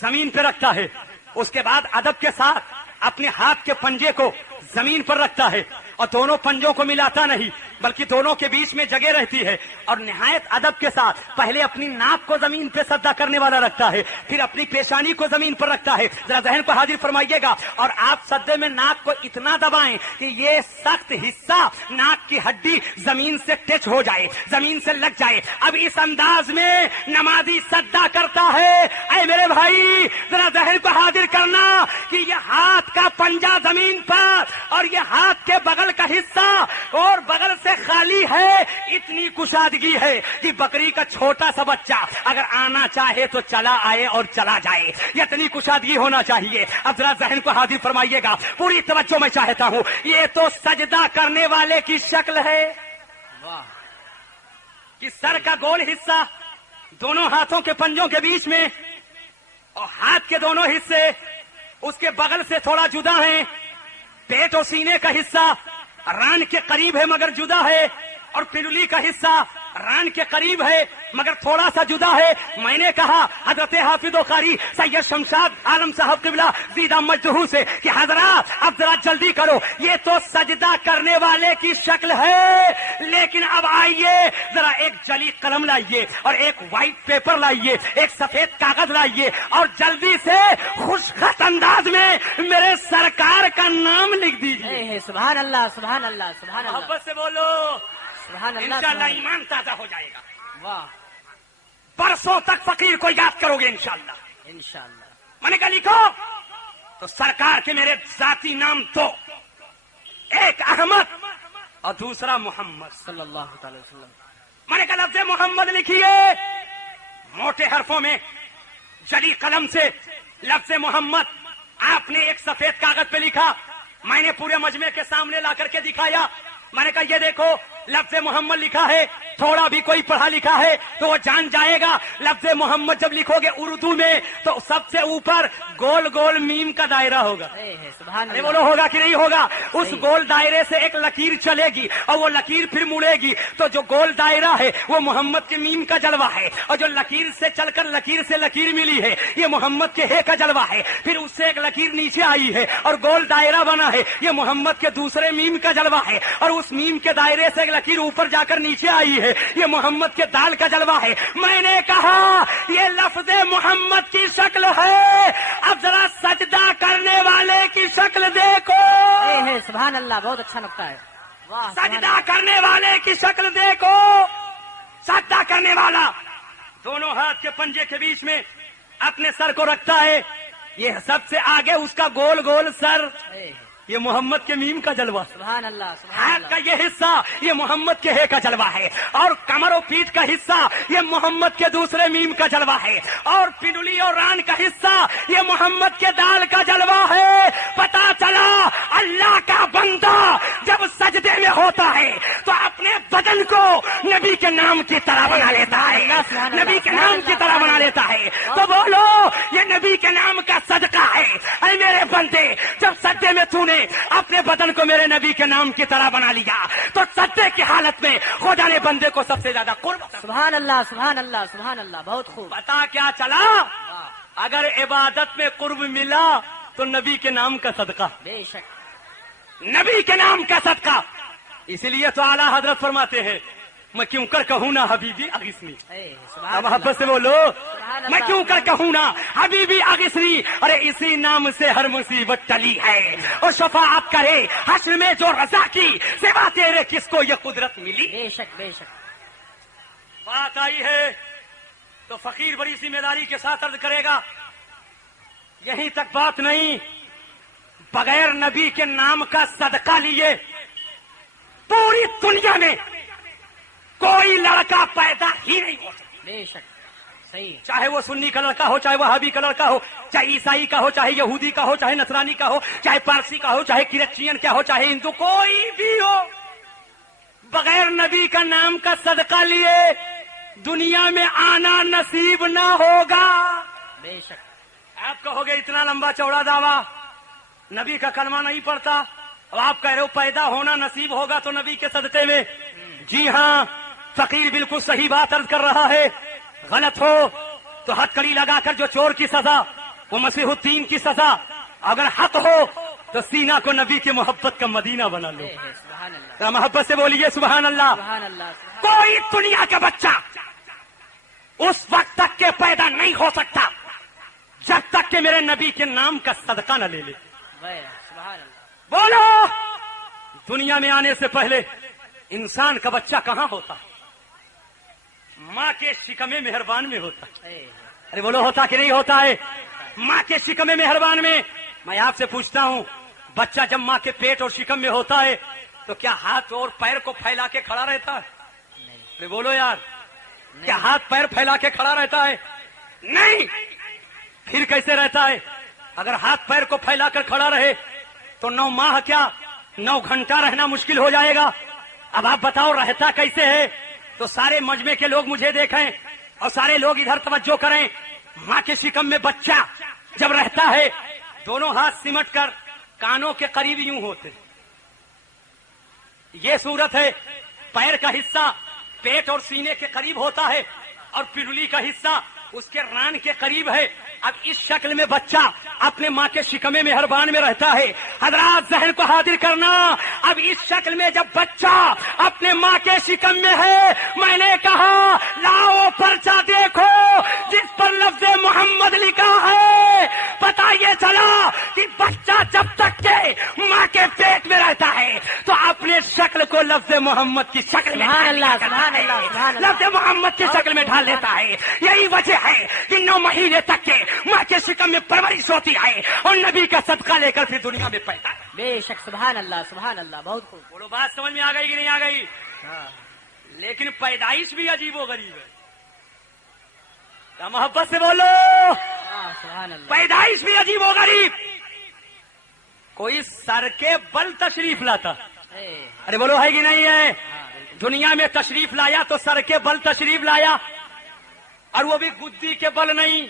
زمین پہ رکھتا ہے، اس کے بعد ادب کے ساتھ اپنے ہاتھ کے پنجے کو زمین پر رکھتا ہے اور دونوں پنجوں کو ملاتا نہیں بلکہ دونوں کے بیچ میں جگہ رہتی ہے، اور نہایت ادب کے ساتھ پہلے اپنی ناک کو زمین پہ سجدہ کرنے والا رکھتا ہے، پھر اپنی پیشانی کو زمین پر رکھتا ہے۔ ذرا ذہن کو حاضر فرمائیے گا، اور آپ سجدے میں ناک کو اتنا دبائیں کہ یہ سخت حصہ ناک کی ہڈی زمین سے ٹچ ہو جائے، زمین سے لگ جائے۔ اب اس انداز میں نمازی سجدہ کرتا ہے۔ اے میرے بھائی ذرا ذہن کو حاضر کرنا کہ یہ ہاتھ کا پنجہ زمین پر اور یہ ہاتھ کے بغل کا حصہ اور بغل سے خالی ہے، اتنی کشادگی ہے کہ بکری کا چھوٹا سا بچہ اگر آنا چاہے تو چلا آئے اور چلا جائے، اتنی کشادگی ہونا چاہیے۔ اب ذرا ذہن کو حاضر فرمائیے گا، پوری توجہ میں چاہتا ہوں۔ یہ تو سجدہ کرنے والے کی شکل ہے کہ سر کا گول حصہ دونوں ہاتھوں کے پنجوں کے بیچ میں، اور ہاتھ کے دونوں حصے اس کے بغل سے تھوڑا جدا ہیں، پیٹ اور سینے کا حصہ ران کے قریب ہے مگر جدا ہے، اور پنڈلی کا حصہ ران کے قریب ہے مگر تھوڑا سا جدا ہے۔ میں نے کہا حضرت حافظ و قاری سید شمشاد عالم صاحب قبلہ زیدہ مجدہ سے کہ حضرات اب ذرا جلدی کرو، یہ تو سجدہ کرنے والے کی شکل ہے، لیکن اب آئیے ذرا ایک جلی قلم لائیے اور ایک وائٹ پیپر لائیے، ایک سفید کاغذ لائیے، اور جلدی سے خوشخط انداز میں میرے سرکار کا نام لکھ دیجیے۔ سبحان اللہ سبحان اللہ سبحان اللہ محبت سے بولو، سبحان اللہ انشاءاللہ ایمان تازہ ہو جائے گا۔ واہ، برسوں تک فقیر کو یاد کرو گے انشاءاللہ۔ انشاءاللہ۔ میں نے کہا لکھو تو سرکار کے میرے ذاتی نام دو، ایک احمد اور دوسرا محمد صلی اللہ تعالی وسلم۔ میں نے کہا لفظ محمد لکھیے موٹے حرفوں میں جلی قلم سے لفظ محمد آپ نے ایک سفید کاغذ پہ لکھا، میں نے پورے مجمع کے سامنے لا کر کے دکھایا۔ میں نے کہا یہ دیکھو لفظ محمد لکھا ہے، تھوڑا بھی کوئی پڑھا لکھا ہے تو وہ جان جائے گا لفظ محمد جب لکھو گے اردو میں تو سب سے اوپر گول گول میم کا دائرہ ہوگا۔ سبحان ارے اللہ۔ بولو ہوگا کہ نہیں ہوگا؟ اس گول دائرے سے ایک لکیر چلے گی اور وہ لکیر پھر مڑے گی، تو جو گول دائرہ ہے وہ محمد کے میم کا جلوہ ہے، اور جو لکیر سے چل کر لکیر سے لکیر ملی ہے یہ محمد کے ہے کا جلوہ ہے، پھر اس سے ایک لکیر نیچے آئی ہے اور گول دائرہ بنا ہے، یہ محمد کے دوسرے میم کا جلوہ ہے، اور اس میم کے دائرے سے ایک لکیر اوپر جا کر نیچے آئی ہے، یہ محمد کے دال کا جلوہ ہے۔ میں نے کہا یہ لفظ محمد کی شکل ہے، اب ذرا سجدہ کرنے والے کی شکل دیکھو، سبحان اللہ، بہت اچھا نقطہ ہے۔ واہ، سجدہ کرنے والے کی شکل دیکھو۔ سجدہ کرنے والا دونوں ہاتھ کے پنجے کے بیچ میں اپنے سر کو رکھتا ہے، یہ سب سے آگے اس کا گول گول سر، یہ محمد کے میم کا جلوہ، سبحان اللہ سبحان ہاتھ اللہ کا یہ حصہ یہ محمد کے ہے کا جلوہ ہے، اور کمر و پیٹھ کا حصہ یہ محمد کے دوسرے میم کا جلوہ ہے، اور پنڈلی اور ران کا حصہ یہ محمد کے دال کا جلوہ ہے۔ پتا چلا اللہ کا بندہ جب سجدے میں ہوتا ہے تو اپنے بدن کو نبی کے نام کی طرح بنا لیتا ہے، نبی کے نام کی طرح بنا لیتا ہے۔ تو بولو یہ نبی کے نام کا صدقہ ہے۔ اے میرے بندے، جب سجدے میں تو نے اپنے بدن کو میرے نبی کے نام کی طرح بنا لیا تو سجدے کی حالت میں خدا نے بندے کو سب سے زیادہ قرب۔ سبحان اللہ سبحان اللہ سبحان اللہ، بہت خوب۔ پتا کیا چلا؟ اگر عبادت میں قرب ملا تو نبی کے نام کا صدقہ، بے شک نبی کے نام کا صدقہ۔ اسی لیے تو اعلیٰ حضرت فرماتے ہیں میں کیوں کر کہوں نا حبیبی اغثنی، سبحان محبت سے بولو میں کیوں کر کہوں نا حبیبی اغثنی، ارے اسی نام سے ہر مصیبت ٹلی ہے، اور شفاعت کرے حشر میں جو رضا کی، سوا تیرے کس کو یہ قدرت ملی۔ بے شک بے شک۔ بات آئی ہے تو فقیر بڑی ذمہ داری کے ساتھ عرض کرے گا، یہیں تک بات نہیں، بغیر نبی کے نام کا صدقہ لیے پوری دنیا میں کوئی لڑکا پیدا ہی نہیں ہو سکتا، بے شک صحیح، چاہے وہ سنی کا لڑکا ہو، چاہے وہابی کا لڑکا ہو، چاہے عیسائی کا ہو، چاہے یہودی کا ہو، چاہے نصرانی کا ہو، چاہے پارسی کا ہو، چاہے کرسچین کا ہو، چاہے ہندو، کوئی بھی ہو، بغیر نبی کا نام کا صدقہ لیے دنیا میں آنا نصیب نہ ہوگا۔ بے شک۔ آپ کہو گے اتنا لمبا چوڑا دعویٰ، نبی کا کلمہ نہیں پڑھتا، اب آپ کہہ رہے ہو پیدا ہونا نصیب ہوگا تو نبی کے صدقے میں۔ جی ہاں، فقیر بالکل صحیح بات عرض کر رہا ہے۔ غلط ہو تو ہتھکڑی لگا کر جو چور کی سزا وہ مسیح الدین کی سزا، اگر حق ہو تو سینہ کو نبی کی محبت کا مدینہ بنا لو۔ سبحان اللہ ذرا محبت سے بولیے سبحان اللہ۔ سبحان اللہ۔ کوئی دنیا کا بچہ اس وقت تک کے پیدا نہیں ہو سکتا جب تک کہ میرے نبی کے نام کا صدقہ نہ لے لے۔ سبحان اللہ۔ بولو دنیا میں آنے سے پہلے انسان کا بچہ کہاں ہوتا؟ ماں کے شکم مہربان میں ہوتا۔ ارے بولو ہوتا کہ نہیں ہوتا ہے؟ ماں کے شکم مہربان میں۔ میں آپ سے پوچھتا ہوں، بچہ جب ماں کے پیٹ اور شکم میں ہوتا ہے تو کیا ہاتھ اور پیر کو پھیلا کے کھڑا رہتا ہے؟ ارے بولو یار، کیا ہاتھ پیر پھیلا کے کھڑا رہتا ہے؟ نہیں۔ پھر کیسے رہتا ہے؟ اگر ہاتھ پیر کو پھیلا کر کھڑا رہے تو 9 ماہ کیا 9 گھنٹہ رہنا مشکل ہو جائے گا۔ اب آپ بتاؤ رہتا کیسے ہے؟ تو سارے مجمع کے لوگ مجھے دیکھیں اور سارے لوگ ادھر توجہ کریں۔ ماں کے شکم میں بچہ جب رہتا ہے دونوں ہاتھ سمٹ کر کانوں کے قریب یوں ہوتے، یہ صورت ہے۔ پیر کا حصہ پیٹ اور سینے کے قریب ہوتا ہے اور پنڈلی کا حصہ اس کے ران کے قریب ہے۔ اب اس شکل میں بچہ اپنے ماں کے شکم مہربان میں رہتا ہے۔ حضرات ذہن کو حاضر کرنا، اب اس شکل میں جب بچہ اپنے ماں کے شکم میں ہے، میں نے کہا لاؤ پرچہ دیکھو جس پر لفظ محمد لکھا ہے۔ پتہ یہ چلا کہ بچہ جب تک کہ ماں کے پیٹ میں رہتا ہے تو اپنے شکل کو لفظ محمد کی شکل میں لفظ محمد کی شکل میں ڈھال لیتا ہے۔ یہی وجہ ہے کہ 9 مہینے تک کے ماں کے شکم میں پرورش ہوتی ہے اور نبی کا صدقہ لے کر پھر دنیا میں پیدا ہے۔ بے شک سبحان اللہ سبحان اللہ، بہت خوب۔ بولو بات سمجھ میں آ گئی کہ نہیں آ گئی؟ لیکن پیدائش بھی عجیب و غریب ہے۔ کیا محبت سے بولو؟ سبحان اللہ۔ پیدائش بھی عجیب و غریب۔ کوئی سر کے بل تشریف لاتا، ارے بولو ہے کہ نہیں ہے؟ دنیا میں تشریف لایا تو سر کے بل تشریف لایا، اور وہ بھی گدی کے بل نہیں،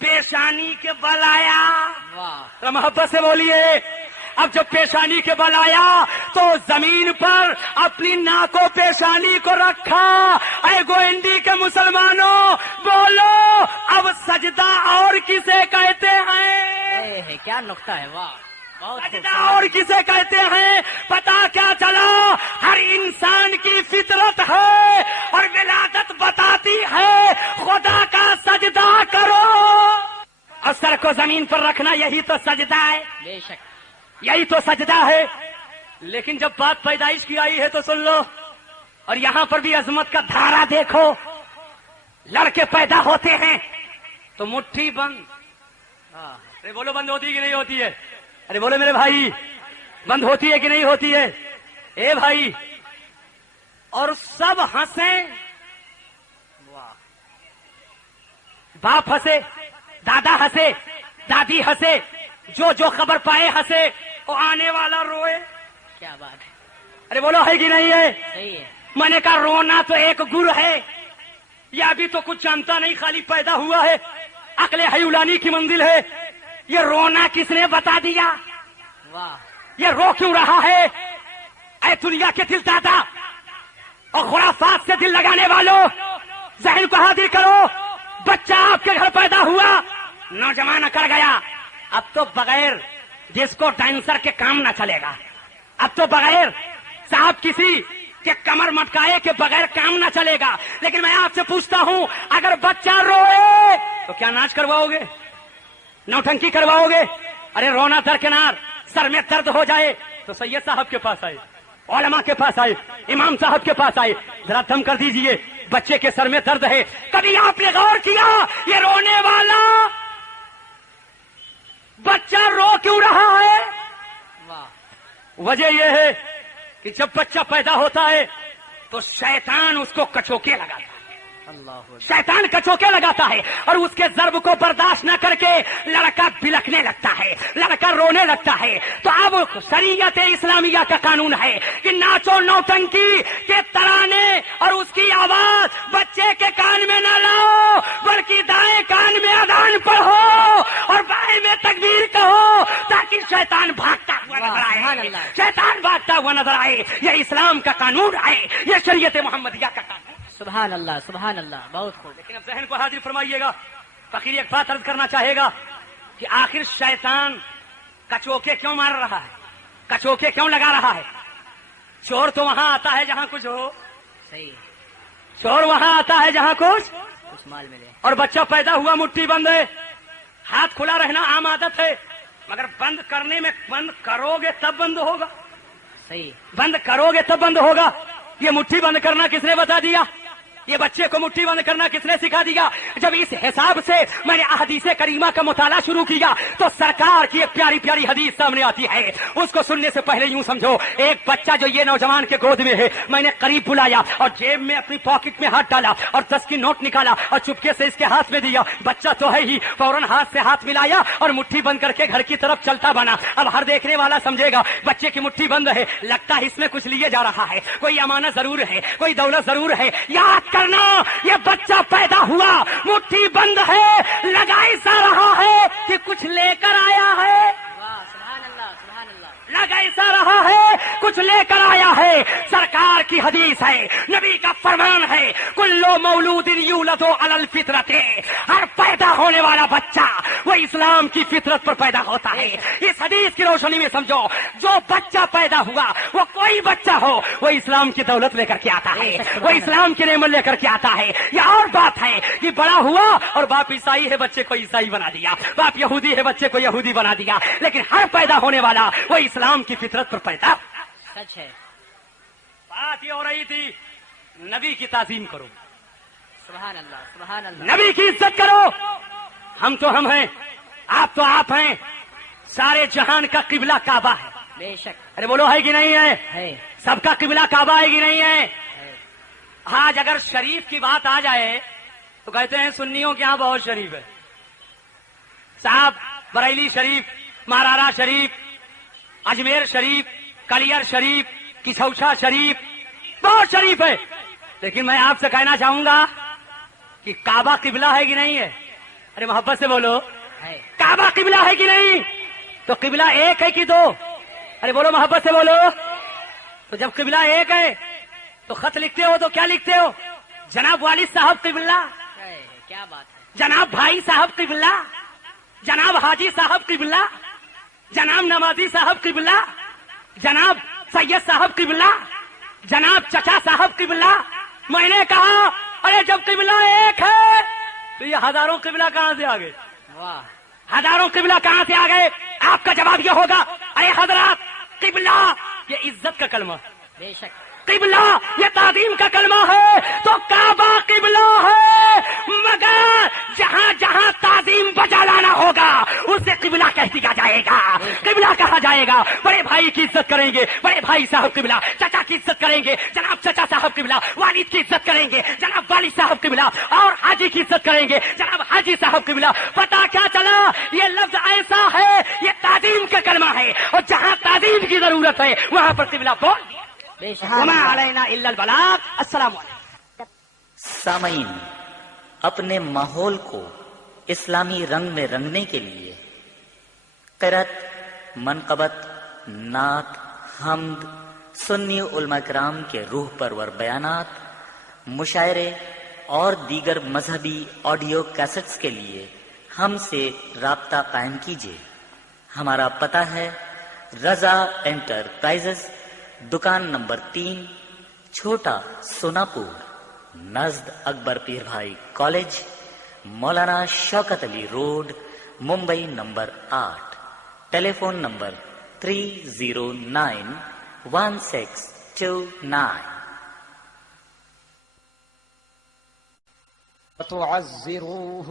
پیشانی کے بل آیا۔ ذرا محبت سے بولیے۔ اب جب پیشانی کے بل آیا تو زمین پر اپنی ناک و پیشانی کو رکھا۔ اے گوئندی کے مسلمانوں بولو اب سجدہ اور کسے کہتے ہیں؟ کیا نقطہ ہے، واہ، سجدہ اور کسے کہتے ہیں؟ پتا کیا چلا؟ ہر انسان کی فطرت ہے اور ولادت بتاتی ہے خدا کا سجدہ کرو، اور سر کو زمین پر رکھنا یہی تو سجدہ ہے، بے شک یہی تو سجدہ ہے۔ لیکن جب بات پیدائش کی آئی ہے تو سن لو، اور یہاں پر بھی عظمت کا دھارا دیکھو۔ لڑکے پیدا ہوتے ہیں تو مٹھی بند، ارے بولو بند ہوتی کہ نہیں ہوتی ہے؟ ارے بولو میرے بھائی، بند ہوتی ہے کہ نہیں ہوتی ہے؟ اے بھائی، اور سب ہنسیں، باپ ہنسے، دادا ہنسے، دادی ہنسے، جو خبر پائے ہنسے، اور آنے والا روئے. کیا بات ہے. ارے بولو ہے کہ نہیں ہے؟ صحیح ہے. میں نے کہا رونا تو ایک گر ہے، یہ ابھی تو کچھ جانتا نہیں، خالی پیدا ہوا ہے، عقل حیولانی کی منزل ہے. یہ رونا کس نے بتا دیا؟ واہ. یہ رو کیوں رہا ہے؟ اے دنیا کے دل دادا اور خرافات سے دل لگانے والوں، ذہن کو حاضر کرو. بچہ آپ کے گھر پیدا ہوا، نوجوان کر گیا، اب تو بغیر ڈسکو ڈانسر کے کام نہ چلے گا. اب تو بغیر صاحب کسی کے کمر مٹکائے کے بغیر کام نہ چلے گا. لیکن میں آپ سے پوچھتا ہوں، اگر بچہ روئے تو کیا ناچ کرواؤ گے؟ نوٹنکی کرواؤ گے؟ ارے رونا درکنار، سر میں درد ہو جائے تو سید صاحب کے پاس آئے، علماء کے پاس آئے، امام صاحب کے پاس آئے، ذرا دم کر دیجئے، بچے کے سر میں درد ہے. کبھی آپ نے غور کیا یہ رونے والا بچہ رو کیوں رہا ہے؟ واہ. وجہ یہ ہے کہ جب بچہ پیدا ہوتا ہے تو شیطان اس کو کچوکے لگاتا ہے. اللہ. شیطان کچوکے لگاتا ہے اور اس کے ضرب کو برداشت نہ کر کے لڑکا بلکنے لگتا ہے، لڑکا رونے لگتا ہے. تو اب شریعت اسلامیہ کا قانون ہے کہ ناچو نوٹنکی کے ترانے اور اس کی آواز بچے کے کان میں نہ لاؤ، بلکہ دائیں کان میں اذان پڑھو اور بائیں میں تکبیر کہو، تاکہ شیطان بھاگتا ہوا نظر آئے. شیطان بھاگتا ہوا نظر آئے. یہ اسلام کا قانون ہے، یہ شریعت محمدیہ کا قانون. سبحان اللہ، سبحان اللہ. بہت خوب. لیکن اب ذہن کو حاضر فرمائیے گا. فقیر ایک بات عرض کرنا چاہے گا کہ آخر شیطان کچوکے کیوں مار رہا ہے، کچوکے کیوں لگا رہا ہے؟ چور تو وہاں آتا ہے جہاں کچھ ہو، صحیح. چور وہاں آتا ہے جہاں کچھ مال ملے. اور بچہ پیدا ہوا مٹھی بند ہے، ہاتھ کھلا رہنا عام عادت ہے، مگر بند کرنے میں بند کرو گے تب بند ہوگا، صحیح. بند کرو گے تب بند ہوگا. یہ مٹھی بند کرنا کس نے بتا دیا؟ یہ بچے کو مٹھی بند کرنا کس نے سکھا دیا؟ جب اس حساب سے میں نے احادیث کریمہ کا مطالعہ شروع کیا تو سرکار کی ایک پیاری پیاری حدیث سامنے آتی ہے. اس کو سننے سے پہلے یوں سمجھو، ایک بچہ جو یہ نوجوان کے گود میں ہے، میں نے قریب بلایا اور جیب میں اپنی پاکٹ میں ہاتھ ڈالا اور 10 کی نوٹ نکالا اور چپکے سے اس کے ہاتھ میں دیا. بچہ تو ہے ہی، فوراً ہاتھ سے ہاتھ ملایا اور مٹھی بند کر کے گھر کی طرف چلتا بنا. اب ہر دیکھنے والا سمجھے گا بچے کی مٹھی بند ہے، لگتا ہے اس میں کچھ لیے جا رہا ہے، کوئی امانت ضرور ہے، کوئی دولت ضرور ہے. یاد کرنا، یہ بچہ پیدا ہوا مٹھی بند ہے، لگا ایسا رہا ہے کہ کچھ لے کر آیا ہے. واہ. سبحان اللہ، سبحان اللہ. لگا ایسا رہا ہے کچھ لے کر آیا ہے. سرکار کی حدیث ہے، نبی کا فرمان ہے، کلو مولود یولد علی الفطرۃ، ہر پیدا ہونے والا بچہ وہ اسلام کی فطرت پر پیدا ہوتا ہے. اس حدیث کی روشنی میں سمجھو، جو بچہ پیدا ہوا وہ کوئی بچہ ہو وہ اسلام کی دولت لے کر کے آتا ہے، وہ اسلام کی نعمت لے کر کے آتا ہے. یہ اور بات ہے کہ بڑا ہوا اور باپ عیسائی ہے بچے کو عیسائی بنا دیا، باپ یہودی ہے بچے کو یہودی بنا دیا، لیکن ہر پیدا ہونے والا وہ اسلام کی فطرت پر پیدا. سچ ہے. بات یہ ہو رہی تھی نبی کی تعظیم کرو، سبحان اللہ، سبحان اللہ. نبی کی عزت کرو. ہم تو ہم ہیں، آپ تو آپ ہیں، سارے جہان کا قبلہ کعبہ ہے. بے شک. ارے بولو ہے کہ نہیں ہے؟ ہے. سب کا قبلہ کعبہ ہے کہ نہیں ہے؟ آج اگر شریف کی بات آ جائے تو کہتے ہیں سنیوں کے یہاں بہت شریف ہے. صاحب بریلی شریف، مارارا شریف، اجمیر شریف، کلیر شریف، کسوچا شریف، بہت شریف ہے. لیکن میں آپ سے کہنا چاہوں گا کہ کعبہ قبلہ ہے کہ نہیں ہے؟ ارے محبت سے بولو، ہے. کعبہ قبلہ ہے کہ نہیں؟ تو قبلہ ایک ہے کہ دو؟ ارے بولو محبت سے بولو. تو جب قبلہ ایک ہے تو خط لکھتے ہو تو کیا لکھتے ہو؟ جناب والد صاحب قبلہ، ہے. کیا بات ہے. جناب بھائی صاحب قبلہ، جناب حاجی صاحب قبلہ، جناب نمازی صاحب قبلہ، جناب سید صاحب قبلہ، جناب چچا صاحب قبلہ. میں نے کہا ارے جب قبلہ ایک ہے تو یہ ہزاروں قبلہ کہاں سے آ گئے؟ واہ. ہزاروں قبلہ کہاں سے آ گئے؟ آپ کا جواب یہ ہوگا ارے حضرات قبلہ یہ عزت کا کلمہ، بے شک. قبلہ یہ تعظیم کا کلمہ ہے. تو کعبہ قبلہ ہے، مگر جہاں جہاں تعظیم بجا لانا ہوگا اسے قبلہ کہہ دیا جائے گا، قبلہ کہا جائے گا. بڑے بھائی کی عزت کریں گے بڑے بھائی صاحب قبلہ، چچا کی عزت کریں گے جناب چچا صاحب قبلہ، والد کی عزت کریں گے جناب والد صاحب قبلہ، اور حاجی کی عزت کریں گے جناب حاجی صاحب قبلہ. پتا کیا چلا؟ یہ لفظ ایسا ہے، یہ تعظیم کا کلمہ ہے، اور جہاں تعظیم کی ضرورت ہے وہاں پر قبلہ بول دیا. وما علینا الا البلاغ. السلام علیکم. سامعین، اپنے ماحول کو اسلامی رنگ میں رنگنے کے لیے قرأت، منقبت، نعت، حمد، سنی علماء کرام کے روح پرور بیانات، مشاعرے اور دیگر مذہبی آڈیو کیسٹس کے لیے ہم سے رابطہ قائم کیجیے. ہمارا پتہ ہے رضا انٹرپرائزز، دکان نمبر 3، چھوٹا سوناپور، نزد اکبر پیر بھائی کالج، مولانا شوکت علی روڈ، ممبئی نمبر 8. ٹیلی فون نمبر 3091629. وتعزروه